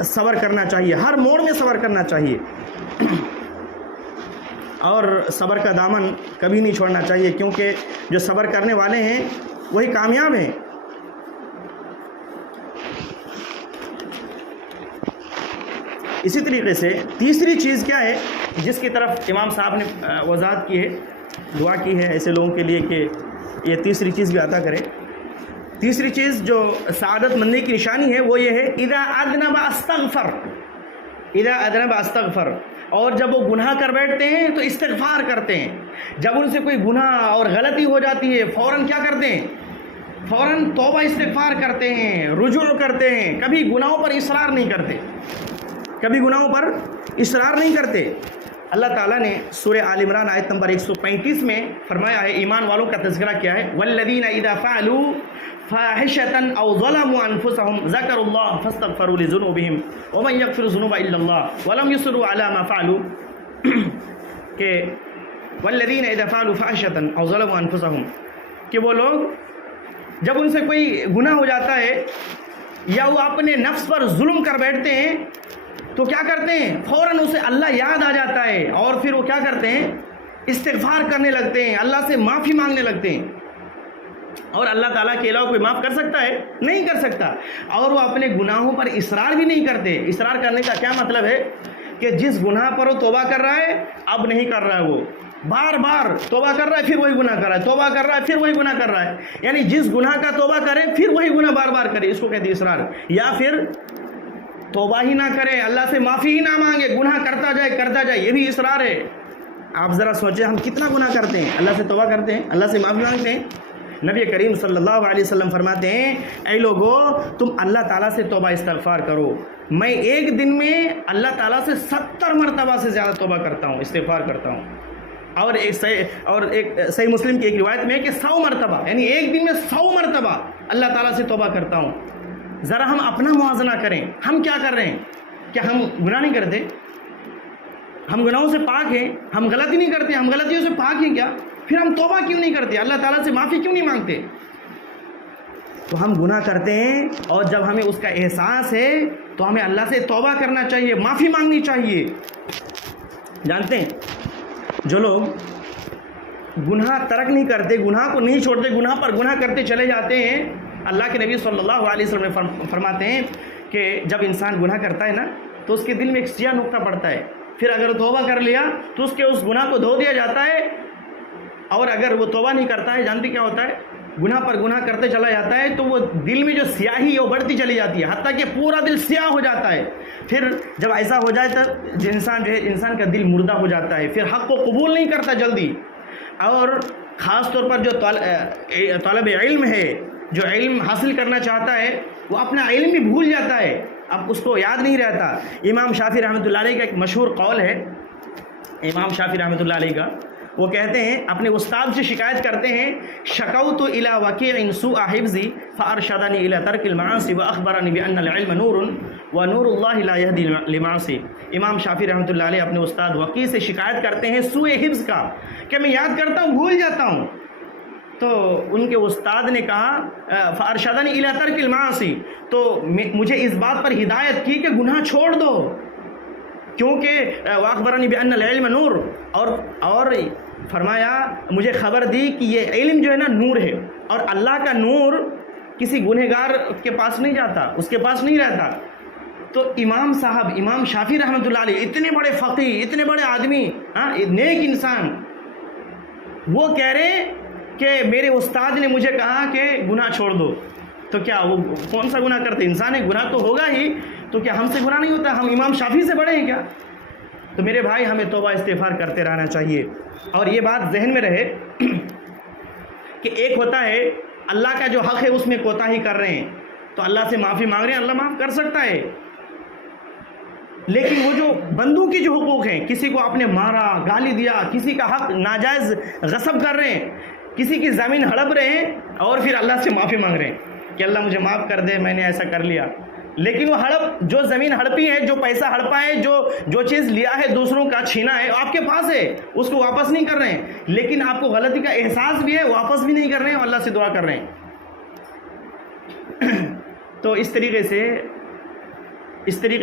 صبر کرنا چاہیے، ہر موڑ میں صبر کرنا چاہیے اور صبر کا دامن کبھی نہیں چھوڑنا چاہیے، کیونکہ جو صبر کرنے والے ہیں وہی کامیاب ہیں. اسی طریقے سے تیسری چیز کیا ہے جس کی طرف امام صاحب نے وضاحت کی ہے، دعا کی ہے ایسے لوگوں کے لیے کہ یہ تیسری چیز بھی عطا کرے. تیسری چیز جو سعادت مندی کی نشانی ہے وہ یہ ہے، اذا اذنب استغفر. اذا اذنب استغفر. اور جب وہ گناہ کر بیٹھتے ہیں تو استغفار کرتے ہیں. جب ان سے کوئی گناہ اور غلطی ہو جاتی ہے فوراً کیا کرتے ہیں؟ فوراً توبہ استغفار کرتے ہیں، رجوع کرتے ہیں، کبھی گناہوں پر اصرار نہیں کرتے، کبھی گناہوں پر اصرار نہیں کرتے. اللہ تعالیٰ نے سورہ آل عمران آیت نمبر 135 میں فرمایا ہے، ایمان والوں کا تذکرہ کیا ہے، والذین اذا فعلوا فاحشة او ظلموا انفسهم ذکروا اللہ فاستغفروا لذنوبهم ومن یغفر الذنوب الا اللہ ولم یصروا علی ما فعلوا. کہ والذین اذا فعلوا فاحشة او ظلموا انفسهم، کہ وہ لوگ جب ان سے کوئی گناہ ہو جاتا ہے یا وہ اپنے نفس پر ظلم کر بیٹھتے ہیں تو کیا کرتے ہیں؟ فوراً اسے اللہ یاد آ جاتا ہے اور پھر وہ کیا کرتے ہیں؟ استغفار کرنے لگتے ہیں، اللہ سے معافی مانگنے لگتے ہیں. اور اللہ تعالیٰ کے علاوہ کوئی معاف کر سکتا ہے؟ نہیں کر سکتا. اور وہ اپنے گناہوں پر اصرار بھی نہیں کرتے. اصرار کرنے کا کیا مطلب ہے؟ کہ جس گناہ پر وہ توبہ کر رہا ہے اب نہیں کر رہا ہے، وہ بار بار توبہ کر رہا ہے پھر وہی گناہ کر رہا ہے، توبہ کر رہا ہے پھر وہی گناہ کر رہا ہے. یعنی جس گناہ کا توبہ کرے پھر وہی گناہ بار بار کرے، اس کو کہتے ہیں اصرار. یا پھر توبہ ہی نہ کرے، اللہ سے معافی ہی نہ مانگے، گناہ کرتا جائے، یہ بھی اصرار ہے. آپ ذرا سوچیں ہم کتنا گناہ کرتے ہیں، اللہ سے توبہ کرتے ہیں، اللہ سے معافی مانگتے ہیں. نبی کریم صلی اللہ علیہ وسلم فرماتے ہیں، اے لوگو تم اللہ تعالیٰ سے توبہ استغفار کرو. میں ایک دن میں اللہ تعالیٰ سے 70 مرتبہ سے زیادہ توبہ کرتا ہوں، استغفار کرتا ہوں. اور ایک صحیح مسلم کی ایک روایت میں ہے کہ 100 مرتبہ، یعنی ایک دن میں 100 مرتبہ اللہ تعالیٰ سے توبہ کرتا ہوں. ذرا ہم اپنا موازنہ کریں، ہم کیا کر رہے ہیں؟ کیا ہم گناہ نہیں کرتے؟ ہم گناہوں سے پاک ہیں، ہم غلطی نہیں کرتے، ہم غلطیوں سے پاک ہیں کیا؟ پھر ہم توبہ کیوں نہیں کرتے؟ اللہ تعالیٰ سے معافی کیوں نہیں مانگتے؟ تو ہم گناہ کرتے ہیں اور جب ہمیں اس کا احساس ہے تو ہمیں اللہ سے توبہ کرنا چاہیے، معافی مانگنی چاہیے. جانتے ہیں جو لوگ گناہ ترک نہیں کرتے، گناہ کو نہیں چھوڑتے، گناہ پر گناہ کرتے چلے جاتے ہیں، اللہ کے نبی صلی اللہ علیہ وسلم فرماتے ہیں کہ جب انسان گناہ کرتا ہے نا تو اس کے دل میں ایک سیاہ نقطہ پڑتا ہے. پھر اگر توبہ کر لیا تو اس کے اس گناہ کو دھو دیا جاتا ہے، اور اگر وہ توبہ نہیں کرتا ہے جانتے کیا ہوتا ہے؟ گناہ پر گناہ کرتے چلا جاتا ہے تو وہ دل میں جو سیاہی ہے وہ بڑھتی چلی جاتی ہے، حتیٰ کہ پورا دل سیاہ ہو جاتا ہے. پھر جب ایسا ہو جائے تب انسان کا دل مردہ ہو جاتا ہے، پھر حق کو قبول نہیں کرتا جلدی. اور خاص طور پر جو طالب علم ہے جو علم حاصل کرنا چاہتا ہے وہ اپنا علم بھی بھول جاتا ہے، اب اس کو یاد نہیں رہتا۔ امام شافعی رحمۃ اللہ علیہ کا ایک مشہور قول ہے، امام شافعی رحمۃ اللہ علیہ کا، وہ کہتے ہیں اپنے استاد سے شکایت کرتے ہیں، شکوت الی وکیع سوء حفظی فارشدنی الی ترک المعاصی واخبرنی بان العلم نور ونور اللہ لا یہدی للمعاصی۔ امام شافعی رحمۃ اللہ علیہ اپنے استاد وکیع سے شکایت کرتے ہیں سوء حفظ کا، کہ میں یاد کرتا ہوں بھول جاتا ہوں۔ تو ان کے استاد نے کہا فارشدنی الی ترک المعاصی، تو مجھے اس بات پر ہدایت کی کہ گناہ چھوڑ دو، کیونکہ واخبرنی بان العلم نور، اور فرمایا مجھے خبر دی کہ یہ علم جو ہے نا نور ہے، اور اللہ کا نور کسی گنہگار کے پاس نہیں جاتا، اس کے پاس نہیں رہتا۔ تو امام صاحب امام شافعی رحمۃ اللہ علیہ اتنے بڑے فقیہ، اتنے بڑے آدمی، نیک انسان، وہ کہہ رہے کہ میرے استاد نے مجھے کہا کہ گناہ چھوڑ دو۔ تو کیا وہ کون سا گناہ کرتے؟ انسان ہے، گناہ تو ہوگا ہی، تو کیا ہم سے گناہ نہیں ہوتا؟ ہم امام شافعی سے بڑے ہیں کیا؟ تو میرے بھائی ہمیں توبہ استغفار کرتے رہنا چاہیے، اور یہ بات ذہن میں رہے کہ ایک ہوتا ہے اللہ کا جو حق ہے اس میں کوتاہی کر رہے ہیں تو اللہ سے معافی مانگ رہے ہیں، اللہ معاف کر سکتا ہے، لیکن وہ جو بندوں کی جو حقوق ہیں، کسی کو آپ نے مارا، گالی دیا، کسی کا حق ناجائز غصب کر رہے ہیں، کسی کی زمین ہڑپ رہے ہیں، اور پھر اللہ سے معافی مانگ رہے ہیں کہ اللہ مجھے معاف کر دے، میں نے ایسا کر لیا، لیکن وہ جو زمین ہڑپی ہے، جو پیسہ ہڑپا ہے، جو چیز لیا ہے دوسروں کا، چھینا ہے، آپ کے پاس ہے، اس کو واپس نہیں کر رہے ہیں، لیکن آپ کو غلطی کا احساس بھی ہے، واپس بھی نہیں کر رہے ہیں، اور اللہ سے دعا کر رہے ہیں۔ تو اس طریقے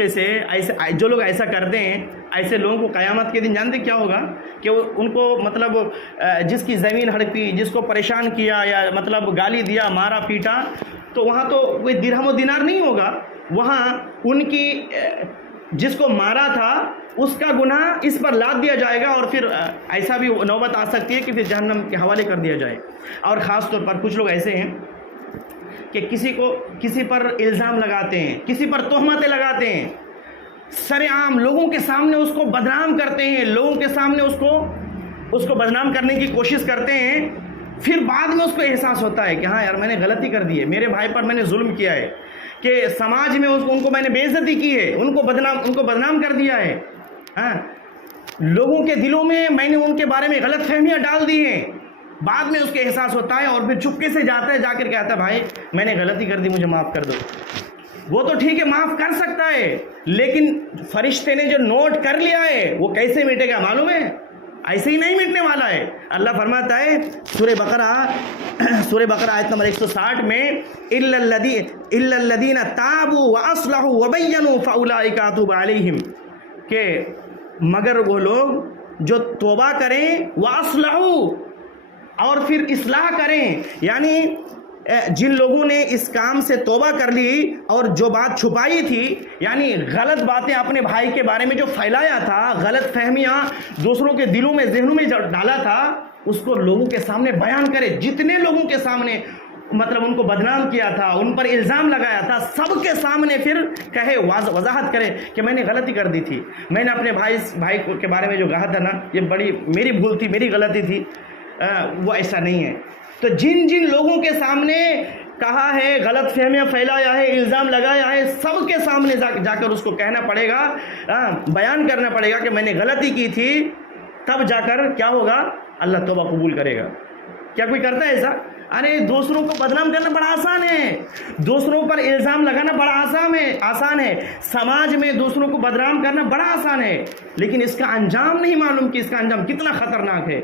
سے ایسے جو لوگ ایسا کرتے ہیں، ایسے لوگوں کو قیامت کے دن جانتے کیا ہوگا کہ ان کو مطلب جس کی زمین ہڑپی، جس کو پریشان کیا، یا مطلب گالی دیا، مارا پیٹا، تو وہاں تو کوئی درہم و دینار نہیں ہوگا، وہاں ان کی جس کو مارا تھا اس کا گناہ اس پر لاد دیا جائے گا، اور پھر ایسا بھی نوبت آ سکتی ہے کہ پھر جہنم کے حوالے کر دیا جائے۔ اور خاص طور پر کچھ لوگ ایسے ہیں کہ کسی پر الزام لگاتے ہیں، کسی پر تہمتیں لگاتے ہیں، سر عام لوگوں کے سامنے اس کو بدنام کرتے ہیں، لوگوں کے سامنے اس کو بدنام کرنے کی کوشش کرتے ہیں، پھر بعد میں اس کو احساس ہوتا ہے کہ ہاں یار میں نے غلطی کر دی ہے، میرے بھائی پر میں نے ظلم کیا ہے، کہ سماج میں ان کو میں نے بے عزتی کی ہے، ان کو بدنام کر دیا ہے، ہاں لوگوں کے دلوں میں نے ان کے بارے میں غلط فہمیاں ڈال دی ہیں، بعد میں اس کے احساس ہوتا ہے، اور پھر چپکے سے جاتا ہے، جا کر کہتا ہے بھائی میں نے غلطی کر دی، مجھے معاف کر دو۔ وہ تو ٹھیک ہے معاف کر سکتا ہے، لیکن فرشتے نے جو نوٹ کر لیا ہے وہ کیسے مٹے گا معلوم ہے؟ ایسے ہی نہیں مٹنے والا ہے۔ اللہ فرماتا ہے سورہ بقرہ آیت نمبر 160 میں الا الذین تابوا واصلحوا وبینوا فاولئک اتوب علیہم، کہ مگر وہ لوگ جو توبہ کریں، واصلحوا، اور پھر اصلاح کریں، یعنی جن لوگوں نے اس کام سے توبہ کر لی اور جو بات چھپائی تھی، یعنی غلط باتیں اپنے بھائی کے بارے میں جو پھیلایا تھا، غلط فہمیاں دوسروں کے دلوں میں، ذہنوں میں جو ڈالا تھا، اس کو لوگوں کے سامنے بیان کرے، جتنے لوگوں کے سامنے مطلب ان کو بدنام کیا تھا، ان پر الزام لگایا تھا، سب کے سامنے پھر کہے، وضاحت کرے کہ میں نے غلطی کر دی تھی، میں نے اپنے بھائی کے بارے میں جو کہا تھا نا، یہ بڑی میری بھول تھی، میری غلطی تھی، وہ ایسا نہیں ہے۔ تو جن لوگوں کے سامنے کہا ہے، غلط فہمیاں پھیلایا ہے، الزام لگایا ہے، سب کے سامنے جا کر اس کو کہنا پڑے گا، بیان کرنا پڑے گا کہ میں نے غلطی کی تھی، تب جا کر کیا ہوگا؟ اللہ توبہ قبول کرے گا۔ کیا کوئی کرتا ہے ایسا؟ ارے دوسروں کو بدنام کرنا بڑا آسان ہے، دوسروں پر الزام لگانا بڑا آسان ہے، سماج میں دوسروں کو بدنام کرنا بڑا آسان ہے، لیکن اس کا انجام نہیں معلوم کہ اس کا انجام کتنا خطرناک ہے۔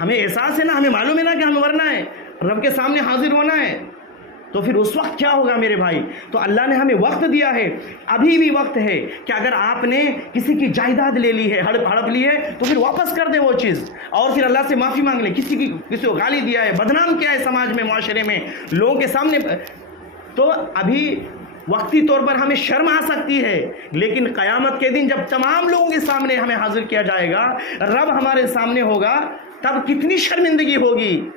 ہمیں احساس ہے نا، ہمیں معلوم ہے نا کہ ہمیں مرنا ہے، رب کے سامنے حاضر ہونا ہے، تو پھر اس وقت کیا ہوگا میرے بھائی؟ تو اللہ نے ہمیں وقت دیا ہے، ابھی بھی وقت ہے کہ اگر آپ نے کسی کی جائیداد لے لی ہے، ہڑپ لی ہے، تو پھر واپس کر دیں وہ چیز، اور پھر اللہ سے معافی مانگ لیں۔ کسی کو گالی دیا ہے، بدنام کیا ہے سماج میں، معاشرے میں، لوگوں کے سامنے، تو ابھی وقتی طور پر ہمیں شرم آ سکتی ہے، لیکن قیامت کے دن جب تمام لوگوں کے سامنے ہمیں حاضر کیا جائے گا، رب ہمارے سامنے ہوگا، تب کتنی شرمندگی ہوگی،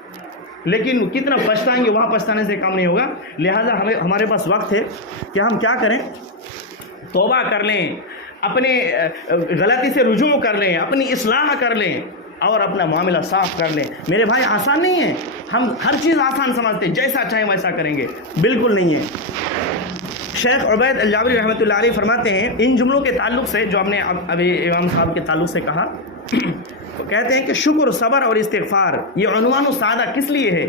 لیکن کتنا پچھتائیں گے، وہاں پچھتانے سے کام نہیں ہوگا۔ لہٰذا ہمارے پاس وقت ہے کہ ہم کیا کریں؟ توبہ کر لیں، اپنے غلطی سے رجوع کر لیں، اپنی اصلاح کر لیں، اور اپنا معاملہ صاف کر لیں۔ میرے بھائی آسان نہیں ہے، ہم ہر چیز آسان سمجھتے ہیں، جیسا چاہیں ویسا کریں گے، بالکل نہیں ہے۔ شیخ عبید الجابری رحمۃ اللہ علیہ فرماتے ہیں ان جملوں کے تعلق سے جو ہم نے ابھی امام صاحب کے تعلق سے کہا، تو کہتے ہیں کہ شکر، صبر اور استغفار یہ عنوان و سعادہ کس لیے ہے؟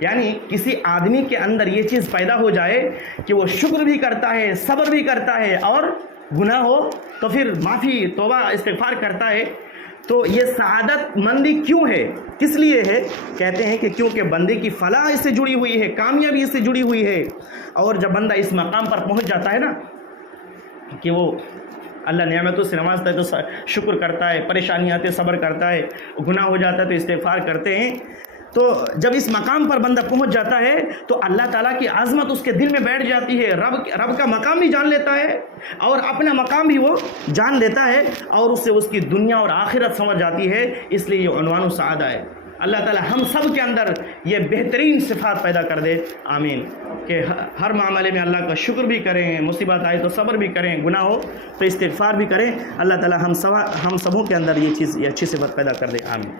یعنی کسی آدمی کے اندر یہ چیز پیدا ہو جائے کہ وہ شکر بھی کرتا ہے، صبر بھی کرتا ہے، اور گناہ ہو تو پھر معافی، توبہ، استغفار کرتا ہے، تو یہ سعادت مندی کیوں ہے، کس لیے ہے؟ کہتے ہیں کہ کیونکہ بندے کی فلاح اس سے جڑی ہوئی ہے، کامیابی اس سے جڑی ہوئی ہے، اور جب بندہ اس مقام پر پہنچ جاتا ہے نا کہ وہ اللہ نعمتوں سے نوازتا ہے تو شکر کرتا ہے، پریشانی آتے صبر کرتا ہے، گناہ ہو جاتا ہے تو استغفار کرتے ہیں، تو جب اس مقام پر بندہ پہنچ جاتا ہے تو اللہ تعالیٰ کی عظمت اس کے دل میں بیٹھ جاتی ہے، رب کا مقام بھی جان لیتا ہے اور اپنا مقام بھی وہ جان لیتا ہے، اور اس سے اس کی دنیا اور آخرت سمجھ جاتی ہے۔ اس لیے یہ عنوان و سعادہ ہے۔ اللہ تعالیٰ ہم سب کے اندر یہ بہترین صفات پیدا کر دے، آمین، کہ ہر معاملے میں اللہ کا شکر بھی کریں، مصیبت آئے تو صبر بھی کریں، گناہ ہو تو استغفار بھی کریں۔ اللہ تعالیٰ ہم سبوں کے اندر یہ اچھی صفت پیدا کر دے، آمین۔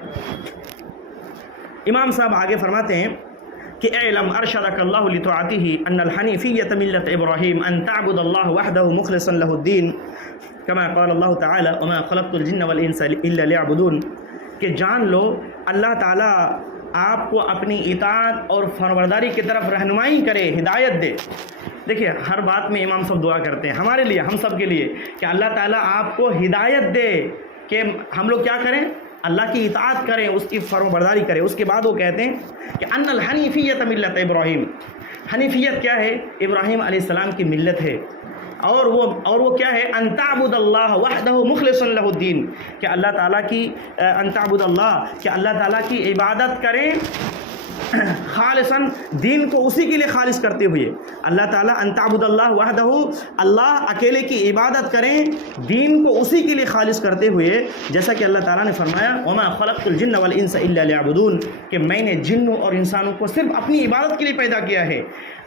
امام صاحب آگے فرماتے ہیں کہ اعلم ارشدک اللہ لطاعتہ ان الحنیفیۃ ملت ابراہیم ان تعبد اللہ وحدہ مخلصا لہ الدین کما قال اللہ تعالی وما خلقت الجن والانس الا لیعبدون، کہ جان لو اللہ تعالیٰ آپ کو اپنی اطاعت اور فرمانبرداری کی طرف رہنمائی کرے، ہدایت دے۔ دیکھیے ہر بات میں امام صاحب دعا کرتے ہیں ہمارے لیے، ہم سب کے لیے، کہ اللہ تعالیٰ آپ کو ہدایت دے کہ ہم لوگ کیا کریں، اللہ کی اطاعت کریں، اس کی فرمانبرداری کریں۔ اس کے بعد وہ کہتے ہیں کہ ان الحنیفیۃ ملت ابراہیم، حنیفیت کیا ہے؟ ابراہیم علیہ السلام کی ملت ہے، اور وہ کیا ہے؟ ان تعبد اللہ وحدہ مخلصا لہ الدین، کہ اللہ تعالیٰ کی ان تعبد اللہ، کہ اللہ تعالیٰ کی عبادت کریں خالصاً، دین کو اسی کے لیے خالص کرتے ہوئے۔ اللہ تعالیٰ ان تعبد اللہ وحدہ، اللہ اکیلے کی عبادت کریں، دین کو اسی کے لیے خالص کرتے ہوئے، جیسا کہ اللہ تعالیٰ نے فرمایا وما خلقت الجن والانس الا لیعبدون، کہ میں نے جنوں اور انسانوں کو صرف اپنی عبادت کے لیے پیدا کیا ہے۔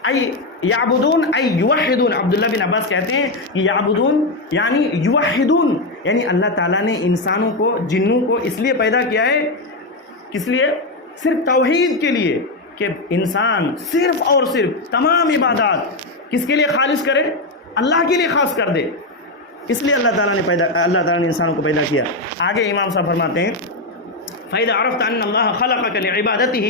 ای یعبدون ای یوحدون، عبداللہ بن عباس کہتے ہیں کہ یعبدون یعنی یوحدون، یعنی اللہ تعالیٰ نے انسانوں کو، جنوں کو اس لیے پیدا کیا ہے، کس لیے؟ صرف توحید کے لیے، کہ انسان صرف اور صرف تمام عبادات کس کے لیے خالص کرے؟ اللہ کے لیے خاص کر دے۔ اس لیے اللہ تعالیٰ نے انسانوں کو پیدا کیا۔ آگے امام صاحب فرماتے ہیں فَإِذَا عَرَفْتَ أَنَّ اللَّهَ خَلَقَكَ لِعِبَادَتِهِ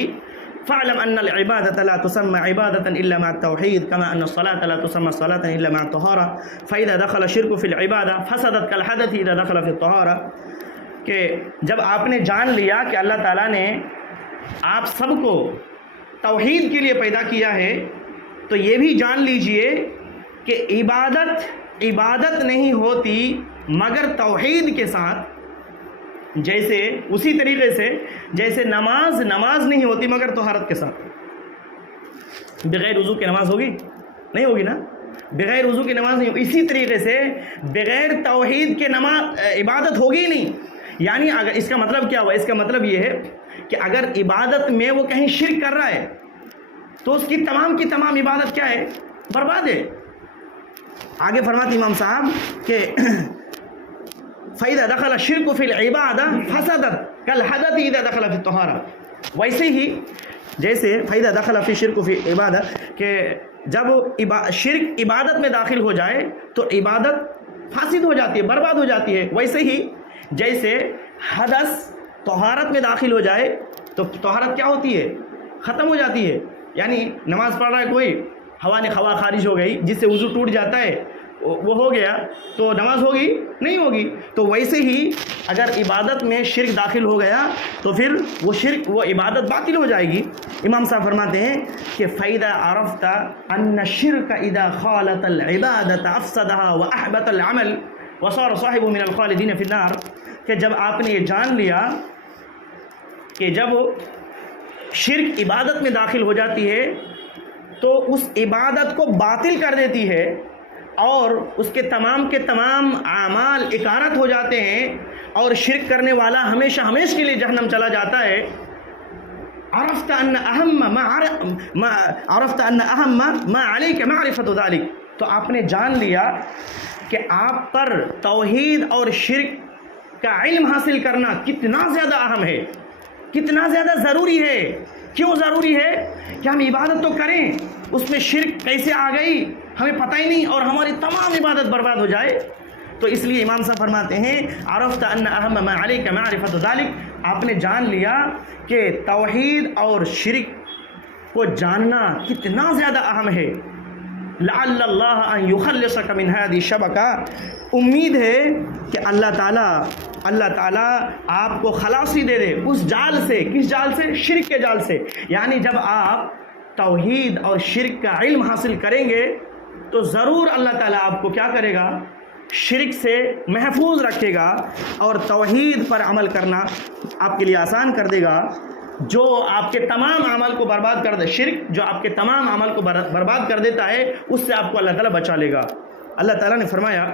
فَاعْلَمْ أَنَّ الْعِبَادَةَ لَا تُسَمَّى عِبَادَةً إِلَّا مَعَ التَّوْحِيدِ كَمَا أَنَّ الصَّلَاةَ لَا تُسَمَّى صَلَاةً إِلَّا مَعَ الطَّهَارَةِ فَإِذَا دَخَلَ الشِّرْكُ فِي الْعِبَادَةِ فَسَدَتْ كَالْحَدَثِ إِذَا دَخَلَ فِي الطَّهَارَةِ، کہ جب آپ نے جان لیا کہ اللہ تعالیٰ نے آپ سب کو توحید کے لیے پیدا کیا ہے، تو یہ بھی جان لیجئے کہ عبادت نہیں ہوتی مگر توحید کے ساتھ، جیسے اسی طریقے سے جیسے نماز نہیں ہوتی مگر طہارت کے ساتھ۔ بغیر وضو کی نماز ہوگی؟ نہیں ہوگی نا، بغیر وضو کی نماز نہیں ہوگی۔ اسی طریقے سے بغیر توحید کے عبادت ہوگی نہیں۔ یعنی اگر اس کا مطلب کیا ہوا؟ اس کا مطلب یہ ہے کہ اگر عبادت میں وہ کہیں شرک کر رہا ہے تو اس کی تمام عبادت کیا ہے؟ برباد ہے۔ آگے فرماتے امام صاحب کہ فَإِذَا دَخَلَ الشِّرْكُ فِي الْعِبَادَةِ فَسَدَتْ كَالْحَدَثِ إِذَا دَخَلَ فِي الطَّهَارَةِ، ویسے ہی جیسے فَإِذَا دَخَلَ فِي الشِّرْكُ فِي الْعِبَادَةِ، کہ جب شرک عبادت میں داخل ہو جائے تو عبادت فاسد ہو جاتی ہے، برباد ہو جاتی ہے۔ ویسے ہی جیسے حدث طہارت میں داخل ہو جائے تو طہارت کیا ہوتی ہے؟ ختم ہو جاتی ہے۔ یعنی نماز پڑھ رہا ہے کوئی، ہوا نے خوا خارج ہو گئی جس سے وضو ٹوٹ جاتا ہے، وہ ہو گیا تو نماز ہوگی؟ نہیں ہوگی۔ تو ویسے ہی اگر عبادت میں شرک داخل ہو گیا تو پھر وہ عبادت باطل ہو جائے گی۔ امام صاحب فرماتے ہیں کہ فَإِذَا عَرَفْتَ أَنَّ الشِّرْكَ إِذَا خَالَطَ الْعِبَادَةَ أَفْسَدَهَا وَأَحْبَطَ الْعَمَلَ وَصَارَ صَاحِبُهُ مِنَ الْخَالِدِينَ فِي النَّارِ، کہ جب آپ نے یہ جان لیا کہ جب شرک عبادت میں داخل ہو جاتی ہے تو اس عبادت کو باطل کر دیتی ہے، اور اس کے تمام اعمال اکارت ہو جاتے ہیں، اور شرک کرنے والا ہمیشہ کے لیے جہنم چلا جاتا ہے۔ عرفت ان اہم ما علیک معرفت ذلک، تو آپ نے جان لیا کہ آپ پر توحید اور شرک کا علم حاصل کرنا کتنا زیادہ اہم ہے، کتنا زیادہ ضروری ہے۔ کیوں ضروری ہے؟ کہ ہم عبادت تو کریں، اس میں شرک کیسے آ گئی ہمیں پتہ ہی نہیں، اور ہماری تمام عبادت برباد ہو جائے۔ تو اس لیے امام صاحب فرماتے ہیں عرفت ان اہم ما علیک معرفت ذلک، آپ نے جان لیا کہ توحید اور شرک کو جاننا کتنا زیادہ اہم ہے۔ لعل اللہ ان یخلصک من هذه الشبکہ، امید ہے کہ اللہ تعالیٰ آپ کو خلاصی دے دے اس جال سے۔ کس جال سے؟ شرک کے جال سے۔ یعنی جب آپ توحید اور شرک کا علم حاصل کریں گے تو ضرور اللہ تعالیٰ آپ کو کیا کرے گا؟ شرک سے محفوظ رکھے گا اور توحید پر عمل کرنا آپ کے لیے آسان کر دے گا۔ جو آپ کے تمام عمل کو برباد کر دے، شرک جو آپ کے تمام عمل کو برباد کر دیتا ہے، اس سے آپ کو اللہ تعالیٰ بچا لے گا۔ اللہ تعالیٰ نے فرمایا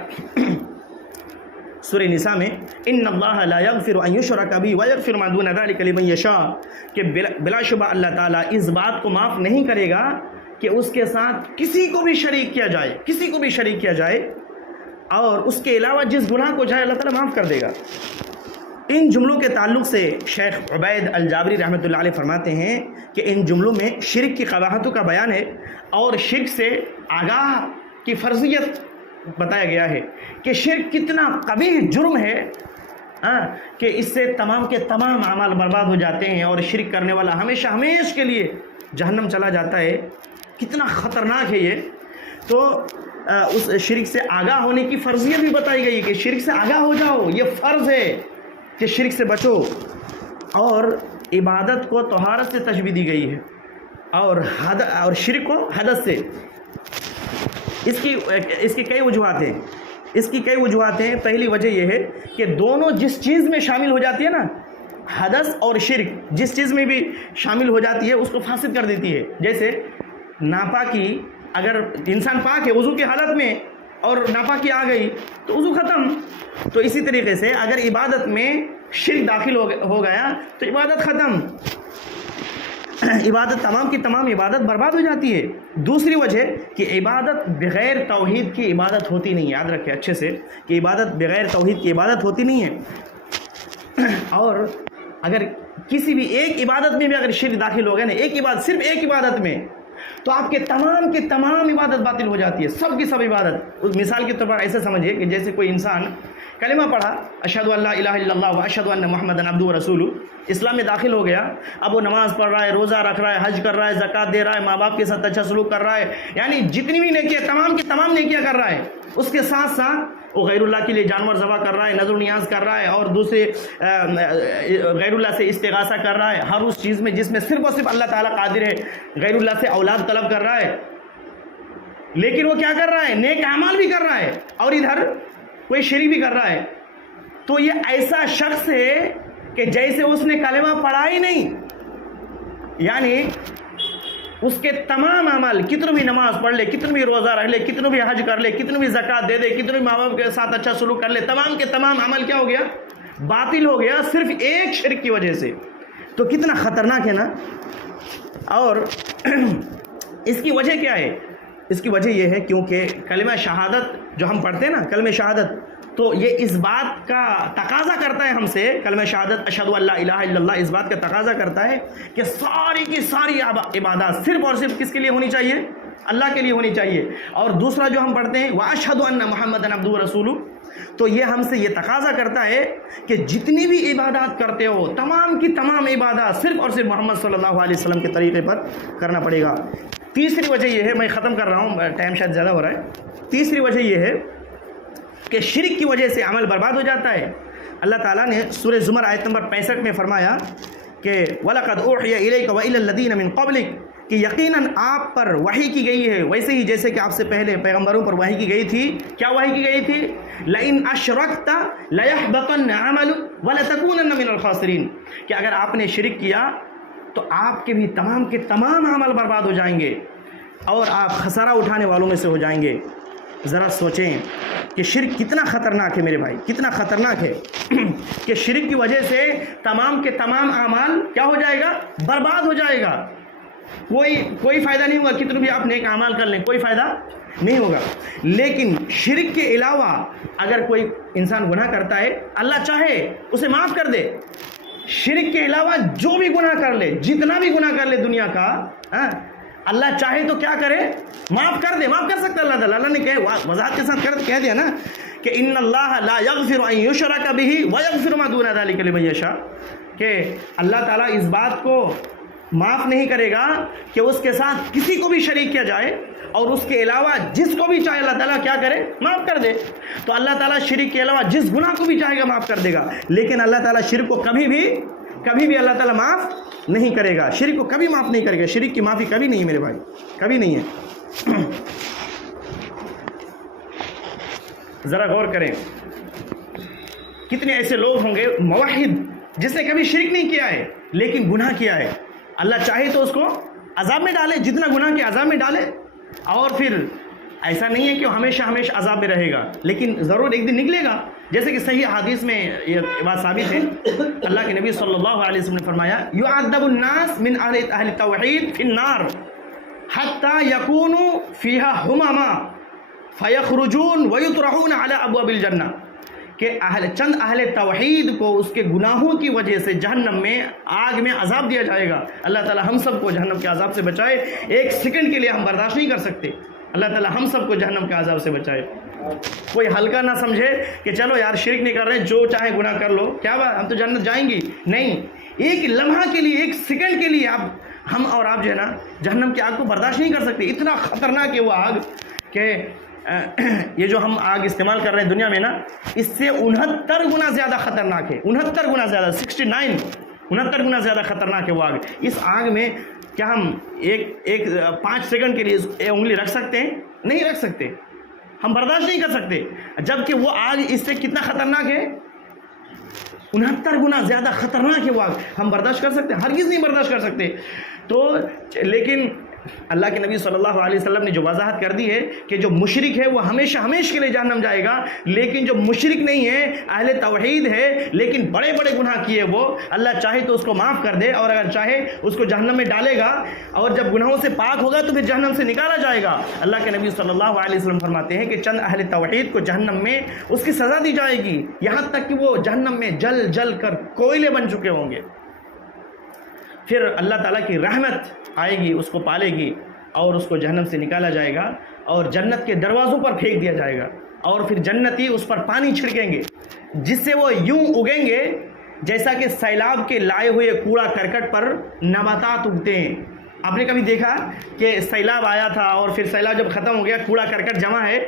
سورہ نساء میں ان اللہ لا یغفر ان یشرک بہ ویغفر ما دون ذلک لمن یشاء، کہ بلا شبہ اللہ تعالیٰ اس بات کو معاف نہیں کرے گا کہ اس کے ساتھ کسی کو بھی شریک کیا جائے، کسی کو بھی شریک کیا جائے، اور اس کے علاوہ جس گناہ کو چاہے اللہ تعالیٰ معاف کر دے گا۔ ان جملوں کے تعلق سے شیخ عبید الجابری رحمۃ اللہ علیہ فرماتے ہیں کہ ان جملوں میں شرک کی قباحتوں کا بیان ہے اور شرک سے آگاہ کی فرضیت بتایا گیا ہے کہ شرک کتنا قبیح جرم ہے کہ اس سے تمام کے تمام اعمال برباد ہو جاتے ہیں اور شرک کرنے والا ہمیشہ ہمیشہ کے لیے جہنم چلا جاتا ہے۔ کتنا خطرناک ہے یہ۔ تو اس شرک سے آگاہ ہونے کی فرضیت بھی بتائی گئی کہ شرک سے آگاہ ہو جاؤ، یہ فرض ہے کہ شرک سے بچو، اور عبادت کو طہارت سے تشبیہ دی گئی ہے اور شرک کو حدث سے۔ اس کی کئی وجوہات ہیں۔ پہلی وجہ یہ ہے کہ دونوں جس چیز میں شامل ہو جاتی ہے نا، حدث اور شرک جس چیز میں بھی شامل ہو جاتی ہے اس کو فاسد کر دیتی ہے۔ جیسے ناپاکی، اگر انسان پاک ہے وضو کی حالت میں اور ناپاکی آ گئی تو وضو ختم۔ تو اسی طریقے سے اگر عبادت میں شرک داخل ہو گیا تو عبادت ختم، عبادت تمام کی تمام عبادت برباد ہو جاتی ہے۔ دوسری وجہ کہ عبادت بغیر توحید کی عبادت ہوتی نہیں ہے۔ یاد رکھیں اچھے سے کہ عبادت بغیر توحید کی عبادت ہوتی نہیں ہے، اور اگر کسی بھی ایک عبادت میں بھی اگر شرک داخل ہو گیا نا، صرف ایک عبادت میں، تو آپ کے تمام عبادت باطل ہو جاتی ہے، سب کی سب عبادت۔ اس مثال کے طور پر ایسے سمجھیے کہ جیسے کوئی انسان کلمہ پڑھا اشہد ان لا الہ الا اللہ و اشہد ان محمد عبدہ و رسولہ، اسلام میں داخل ہو گیا، اب وہ نماز پڑھ رہا ہے، روزہ رکھ رہا ہے، حج کر رہا ہے، زکوٰۃ دے رہا ہے، ماں باپ کے ساتھ اچھا سلوک کر رہا ہے، یعنی جتنی بھی نیکیاں تمام کی تمام نیکیاں کر رہا ہے۔ اس کے ساتھ ساتھ وہ غیر اللہ کے لیے جانور ذبح کر رہا ہے، نذر و نیاز کر رہا ہے، اور دوسرے غیر اللہ سے استغاثہ کر رہا ہے، ہر اس چیز میں جس میں صرف اور صرف اللہ تعالیٰ قادر ہے، غیر اللہ سے اولاد طلب کر رہا ہے، لیکن وہ کیا کر رہا ہے؟ نیک اعمال بھی کر رہا ہے اور ادھر کوئی شرک بھی کر رہا ہے۔ تو یہ ایسا شخص ہے کہ جیسے اس نے کلمہ پڑھا ہی نہیں، یعنی اس کے تمام اعمال، کتنے بھی نماز پڑھ لے، کتنے بھی روزہ رکھ لے، کتنے بھی حج کر لے، کتنے بھی زکوٰۃ دے دے، کتنے بھی ماں باپ کے ساتھ اچھا سلوک کر لے، تمام کے تمام عمل کیا ہو گیا؟ باطل ہو گیا، صرف ایک شرک کی وجہ سے۔ تو کتنا خطرناک ہے نا۔ اور اس کی وجہ کیا ہے؟ اس کی وجہ یہ ہے کیونکہ کلمہ شہادت جو ہم پڑھتے ہیں نا، کلمہ شہادت، تو یہ اس بات کا تقاضا کرتا ہے ہم سے، کلمہ شہادت اشہد ان لا الہ الا اللہ اس بات کا تقاضا کرتا ہے کہ ساری کی ساری عبادات صرف اور صرف کس کے لیے ہونی چاہیے؟ اللہ کے لیے ہونی چاہیے۔ اور دوسرا جو ہم پڑھتے ہیں وَأَشْهَدُ أَنَّ مُحَمَّدًا عَبْدُهُ وَرَسُولُهُ، تو یہ ہم سے یہ تقاضا کرتا ہے کہ جتنی بھی عبادات کرتے ہو تمام کی تمام عبادات صرف اور صرف محمد صلی اللہ علیہ وسلم کے طریقے پر کرنا پڑے گا۔ تیسری وجہ یہ ہے، میں ختم کر رہا ہوں، ٹائم شاید زیادہ ہو رہا ہے۔ تیسری وجہ یہ ہے کہ شرک کی وجہ سے عمل برباد ہو جاتا ہے۔ اللہ تعالیٰ نے سورہ زمر آیت نمبر 65 میں فرمایا کہ وَلَقَدْ أُوحِيَ إِلَيْكَ وَإِلَى الَّذِينَ مِن قَبْلِكَ، کہ یقیناً آپ پر وحی کی گئی ہے ویسے ہی جیسے کہ آپ سے پہلے پیغمبروں پر وحی کی گئی تھی۔ کیا وحی کی گئی تھی؟ لَإِنْ أَشْرَكْتَ لَيَحْبَطَنَّ عَمَلُكَ وَلَتَكُونَنَّ مِنَ الْخَاسِرِينَ، کہ اگر آپ نے شرک کیا تو آپ کے بھی تمام کے تمام عمل برباد ہو جائیں گے اور آپ خسارہ اٹھانے والوں میں سے ہو جائیں گے۔ ذرا سوچیں کہ شرک کتنا خطرناک ہے میرے بھائی، کتنا خطرناک ہے کہ شرک کی وجہ سے تمام کے تمام اعمال کیا ہو جائے گا؟ برباد ہو جائے گا۔ کوئی فائدہ نہیں ہوگا، کتنے بھی آپ نیک اعمال کر لیں کوئی فائدہ نہیں ہوگا۔ لیکن شرک کے علاوہ اگر کوئی انسان گناہ کرتا ہے اللہ چاہے اسے معاف کر دے، شرک کے علاوہ جو بھی گناہ کر لے، جتنا بھی گناہ کر لے دنیا کا، اللہ چاہے تو کیا کرے؟ معاف کر دے، معاف کر سکتا ہے اللہ تعالیٰ۔ اللہ نے وضاحت کے ساتھ کہہ دیا نا کہ ان اللہ لا یغفر ان یشرک بہ ویغفر ما دون ذلک لمن یشاء، کہ اللہ تعالیٰ اس بات کو معاف نہیں کرے گا کہ اس کے ساتھ کسی کو بھی شریک کیا جائے، اور اس کے علاوہ جس کو بھی چاہے اللہ تعالیٰ کیا کرے؟ معاف کر دے۔ تو اللہ تعالیٰ شرک کے علاوہ جس گناہ کو بھی چاہے گا معاف کر دے گا، لیکن اللہ تعالیٰ شرک کو کبھی بھی اللہ تعالیٰ معاف نہیں کرے گا، شرک کو کبھی معاف نہیں کرے گا۔ شرک کی معافی کبھی نہیں ہے میرے بھائی، کبھی نہیں ہے۔ ذرا غور کریں، کتنے ایسے لوگ ہوں گے موحد جس نے کبھی شرک نہیں کیا ہے لیکن گناہ کیا ہے، اللہ چاہے تو اس کو عذاب میں ڈالے، جتنا گناہ کے عذاب میں ڈالے، اور پھر ایسا نہیں ہے کہ وہ ہمیشہ عذاب میں رہے گا، لیکن ضرور ایک دن نکلے گا۔ جیسے کہ صحیح حدیث میں یہ بات ثابت ہے، اللہ کے نبی صلی اللہ علیہ وسلم نے فرمایا یعذب الناس من اہل التوحید فی النار حتی یکونوا فیہا ہمما فیخرجون ویطرحون علی ابواب الجنہ، کہ چند اہل توحید کو اس کے گناہوں کی وجہ سے جہنم میں، آگ میں عذاب دیا جائے گا۔ اللہ تعالی ہم سب کو جہنم کے عذاب سے بچائے، ایک سیکنڈ کے لیے ہم برداشت نہیں کر سکتے، اللہ تعالی ہم سب کو جہنم کے عذاب سے بچائے۔ کوئی ہلکا نہ سمجھے کہ چلو یار شرک نہیں کر رہے، جو چاہے گناہ کر لو، کیا بات ہم تو جنت جائیں گی، نہیں، ایک لمحہ کے لیے، ایک سیکنڈ کے لیے ہم اور آپ جو ہے نا جہنم کی آگ کو برداشت نہیں کر سکتے۔ اتنا خطرناک ہے وہ آگ کہ یہ جو ہم آگ استعمال کر رہے ہیں دنیا میں نا، اس سے 69 گنا زیادہ خطرناک ہے، 69 گنا زیادہ، 69 گنا زیادہ خطرناک ہے وہ آگ۔ اس آگ میں کیا ہم ایک 5 سیکنڈ کے لیے انگلی رکھ سکتے ہیں؟ نہیں رکھ سکتے، ہم برداشت نہیں کر سکتے، جبکہ وہ آگ اس سے کتنا خطرناک ہے؟ 69 گنا زیادہ خطرناک ہے وہ آگ۔ ہم برداشت کر سکتے؟ ہرگز نہیں برداشت کر سکتے۔ تو لیکن اللہ کے نبی صلی اللہ علیہ وسلم نے جو وضاحت کر دی ہے کہ جو مشرک ہے وہ ہمیشہ کے لیے جہنم جائے گا، لیکن جو مشرک نہیں ہے، اہل توحید ہے لیکن بڑے بڑے گناہ کیے، وہ اللہ چاہے تو اس کو معاف کر دے، اور اگر چاہے اس کو جہنم میں ڈالے گا، اور جب گناہوں سے پاک ہوگا تو پھر جہنم سے نکالا جائے گا۔ اللہ کے نبی صلی اللہ علیہ وسلم فرماتے ہیں کہ چند اہل توحید کو جہنم میں اس کی سزا دی جائے گی، یہاں تک کہ وہ جہنم میں جل جل کر کوئلے بن چکے ہوں گے۔ پھر اللہ تعالیٰ کی رحمت آئے گی، اس کو پالے گی، اور اس کو جہنم سے نکالا جائے گا، اور جنت کے دروازوں پر پھینک دیا جائے گا، اور پھر جنتی اس پر پانی چھڑکیں گے، جس سے وہ یوں اگیں گے جیسا کہ سیلاب کے لائے ہوئے کوڑا کرکٹ پر نباتات اگتے ہیں۔ آپ نے کبھی دیکھا کہ سیلاب آیا تھا اور پھر سیلاب جب ختم ہو گیا، کوڑا کرکٹ جمع ہے،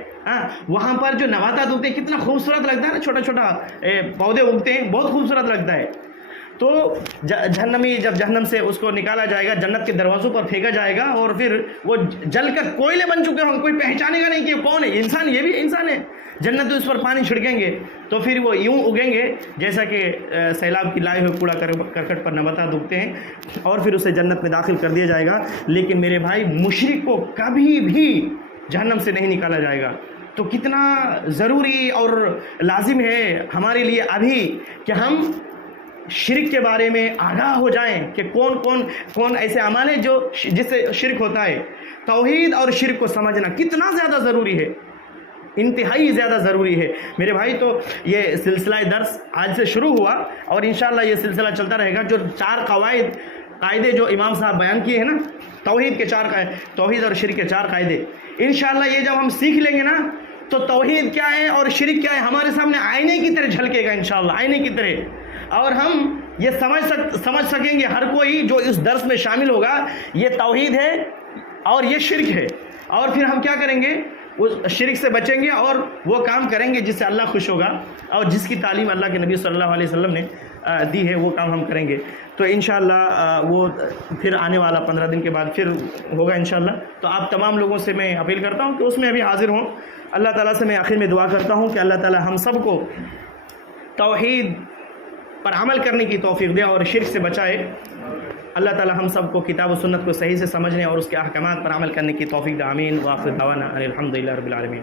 وہاں پر جو نباتات اگتے ہیں کتنا خوبصورت لگتا ہے نا، چھوٹا چھوٹا پودے اگتے ہیں، بہت خوبصورت لگتا ہے۔ تو جہنمی جب جہنم سے اس کو نکالا جائے گا، جنت کے دروازوں پر پھینکا جائے گا، اور پھر وہ جل کر کوئلے بن چکے ہوں، کوئی پہچانے گا نہیں کہ کون ہے، انسان، یہ بھی انسان ہے۔ جنت اس پر پانی چھڑکیں گے تو پھر وہ یوں اگیں گے جیسا کہ سیلاب کی لائے ہوئے کوڑا کرکٹ پر نباتات اگتے ہیں، اور پھر اسے جنت میں داخل کر دیا جائے گا۔ لیکن میرے بھائی، مشرک کو کبھی بھی جہنم سے نہیں نکالا جائے گا۔ تو کتنا ضروری اور لازم ہے ہمارے لیے ابھی کہ ہم شرک کے بارے میں آگاہ ہو جائیں کہ کون ایسے اعمال ہیں جس سے شرک ہوتا ہے۔ توحید اور شرک کو سمجھنا کتنا زیادہ ضروری ہے، انتہائی زیادہ ضروری ہے میرے بھائی۔ تو یہ سلسلہ درس آج سے شروع ہوا، اور انشاءاللہ یہ سلسلہ چلتا رہے گا۔ جو 4 قاعدے جو امام صاحب بیان کیے ہیں نا، توحید کے 4 قاعدے، توحید اور شرک کے 4 قاعدے، انشاءاللہ یہ جب ہم سیکھ لیں گے نا، تو توحید کیا ہے اور شرک کیا ہے ہمارے سامنے آئینے کی طرح جھلکے گا انشاءاللہ، آئینے کی طرح، اور ہم یہ سمجھ سکیں گے، ہر کوئی جو اس درس میں شامل ہوگا، یہ توحید ہے اور یہ شرک ہے، اور پھر ہم کیا کریں گے؟ اس شرک سے بچیں گے اور وہ کام کریں گے جس سے اللہ خوش ہوگا، اور جس کی تعلیم اللہ کے نبی صلی اللہ علیہ وسلم نے دی ہے، وہ کام ہم کریں گے۔ تو انشاءاللہ وہ پھر آنے والا 15 دن کے بعد پھر ہوگا انشاءاللہ۔ تو آپ تمام لوگوں سے میں اپیل کرتا ہوں کہ اس میں ابھی حاضر ہوں۔ اللہ تعالیٰ سے میں آخر میں دعا کرتا ہوں کہ اللہ تعالیٰ ہم سب کو توحید پر عمل کرنے کی توفیق دے اور شرک سے بچائے۔ اللہ تعالیٰ ہم سب کو کتاب و سنت کو صحیح سے سمجھنے اور اس کے احکامات پر عمل کرنے کی توفیق دے۔ آمین۔ وآخر دعوانا الحمدللہ رب العالمین۔